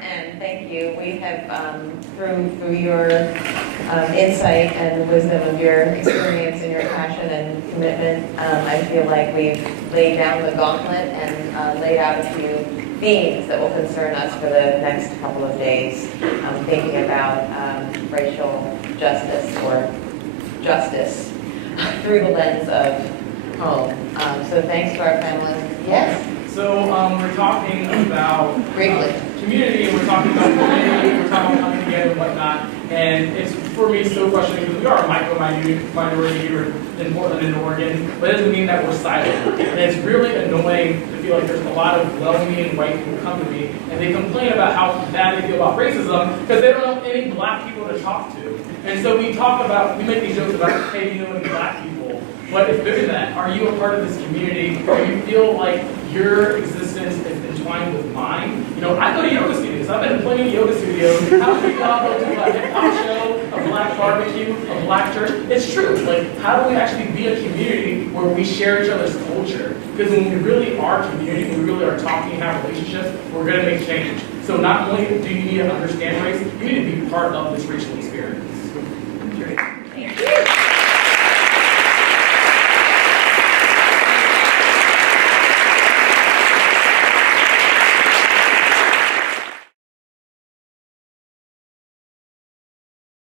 And thank you. We have, through your insight and the wisdom of your experience and your passion and commitment, I feel like we've laid down the gauntlet and laid out a few themes that will concern us for the next couple of days, thinking about racial justice or justice through the lens of home. So thanks to our panelists. Yes? So we're talking about Briefly. Community, and we're talking about community, we're talking about coming together and whatnot. And it's, for me, so frustrating because we are a minority here in Portland and Oregon, but it doesn't mean that we're silent. And it's really annoying to feel like there's a lot of well-meaning white people who come to me and they complain about how bad they feel about racism because they don't have any black people to talk to. And so we make these jokes about, hey, you know any black people, but it's bigger than that. Are you a part of this community? Do you feel like your existence is entwined with mine? I go to yoga studios. I've been in plenty of yoga studios. How many y'all go to a hip-hop show, a black barbecue, a black church? It's true. Like, how do we actually be a community where we share each other's culture? Because when we really are community, when we really are talking and have relationships, we're going to make change. So not only do you need to understand race, you need to be part of this racial experience. Thank you.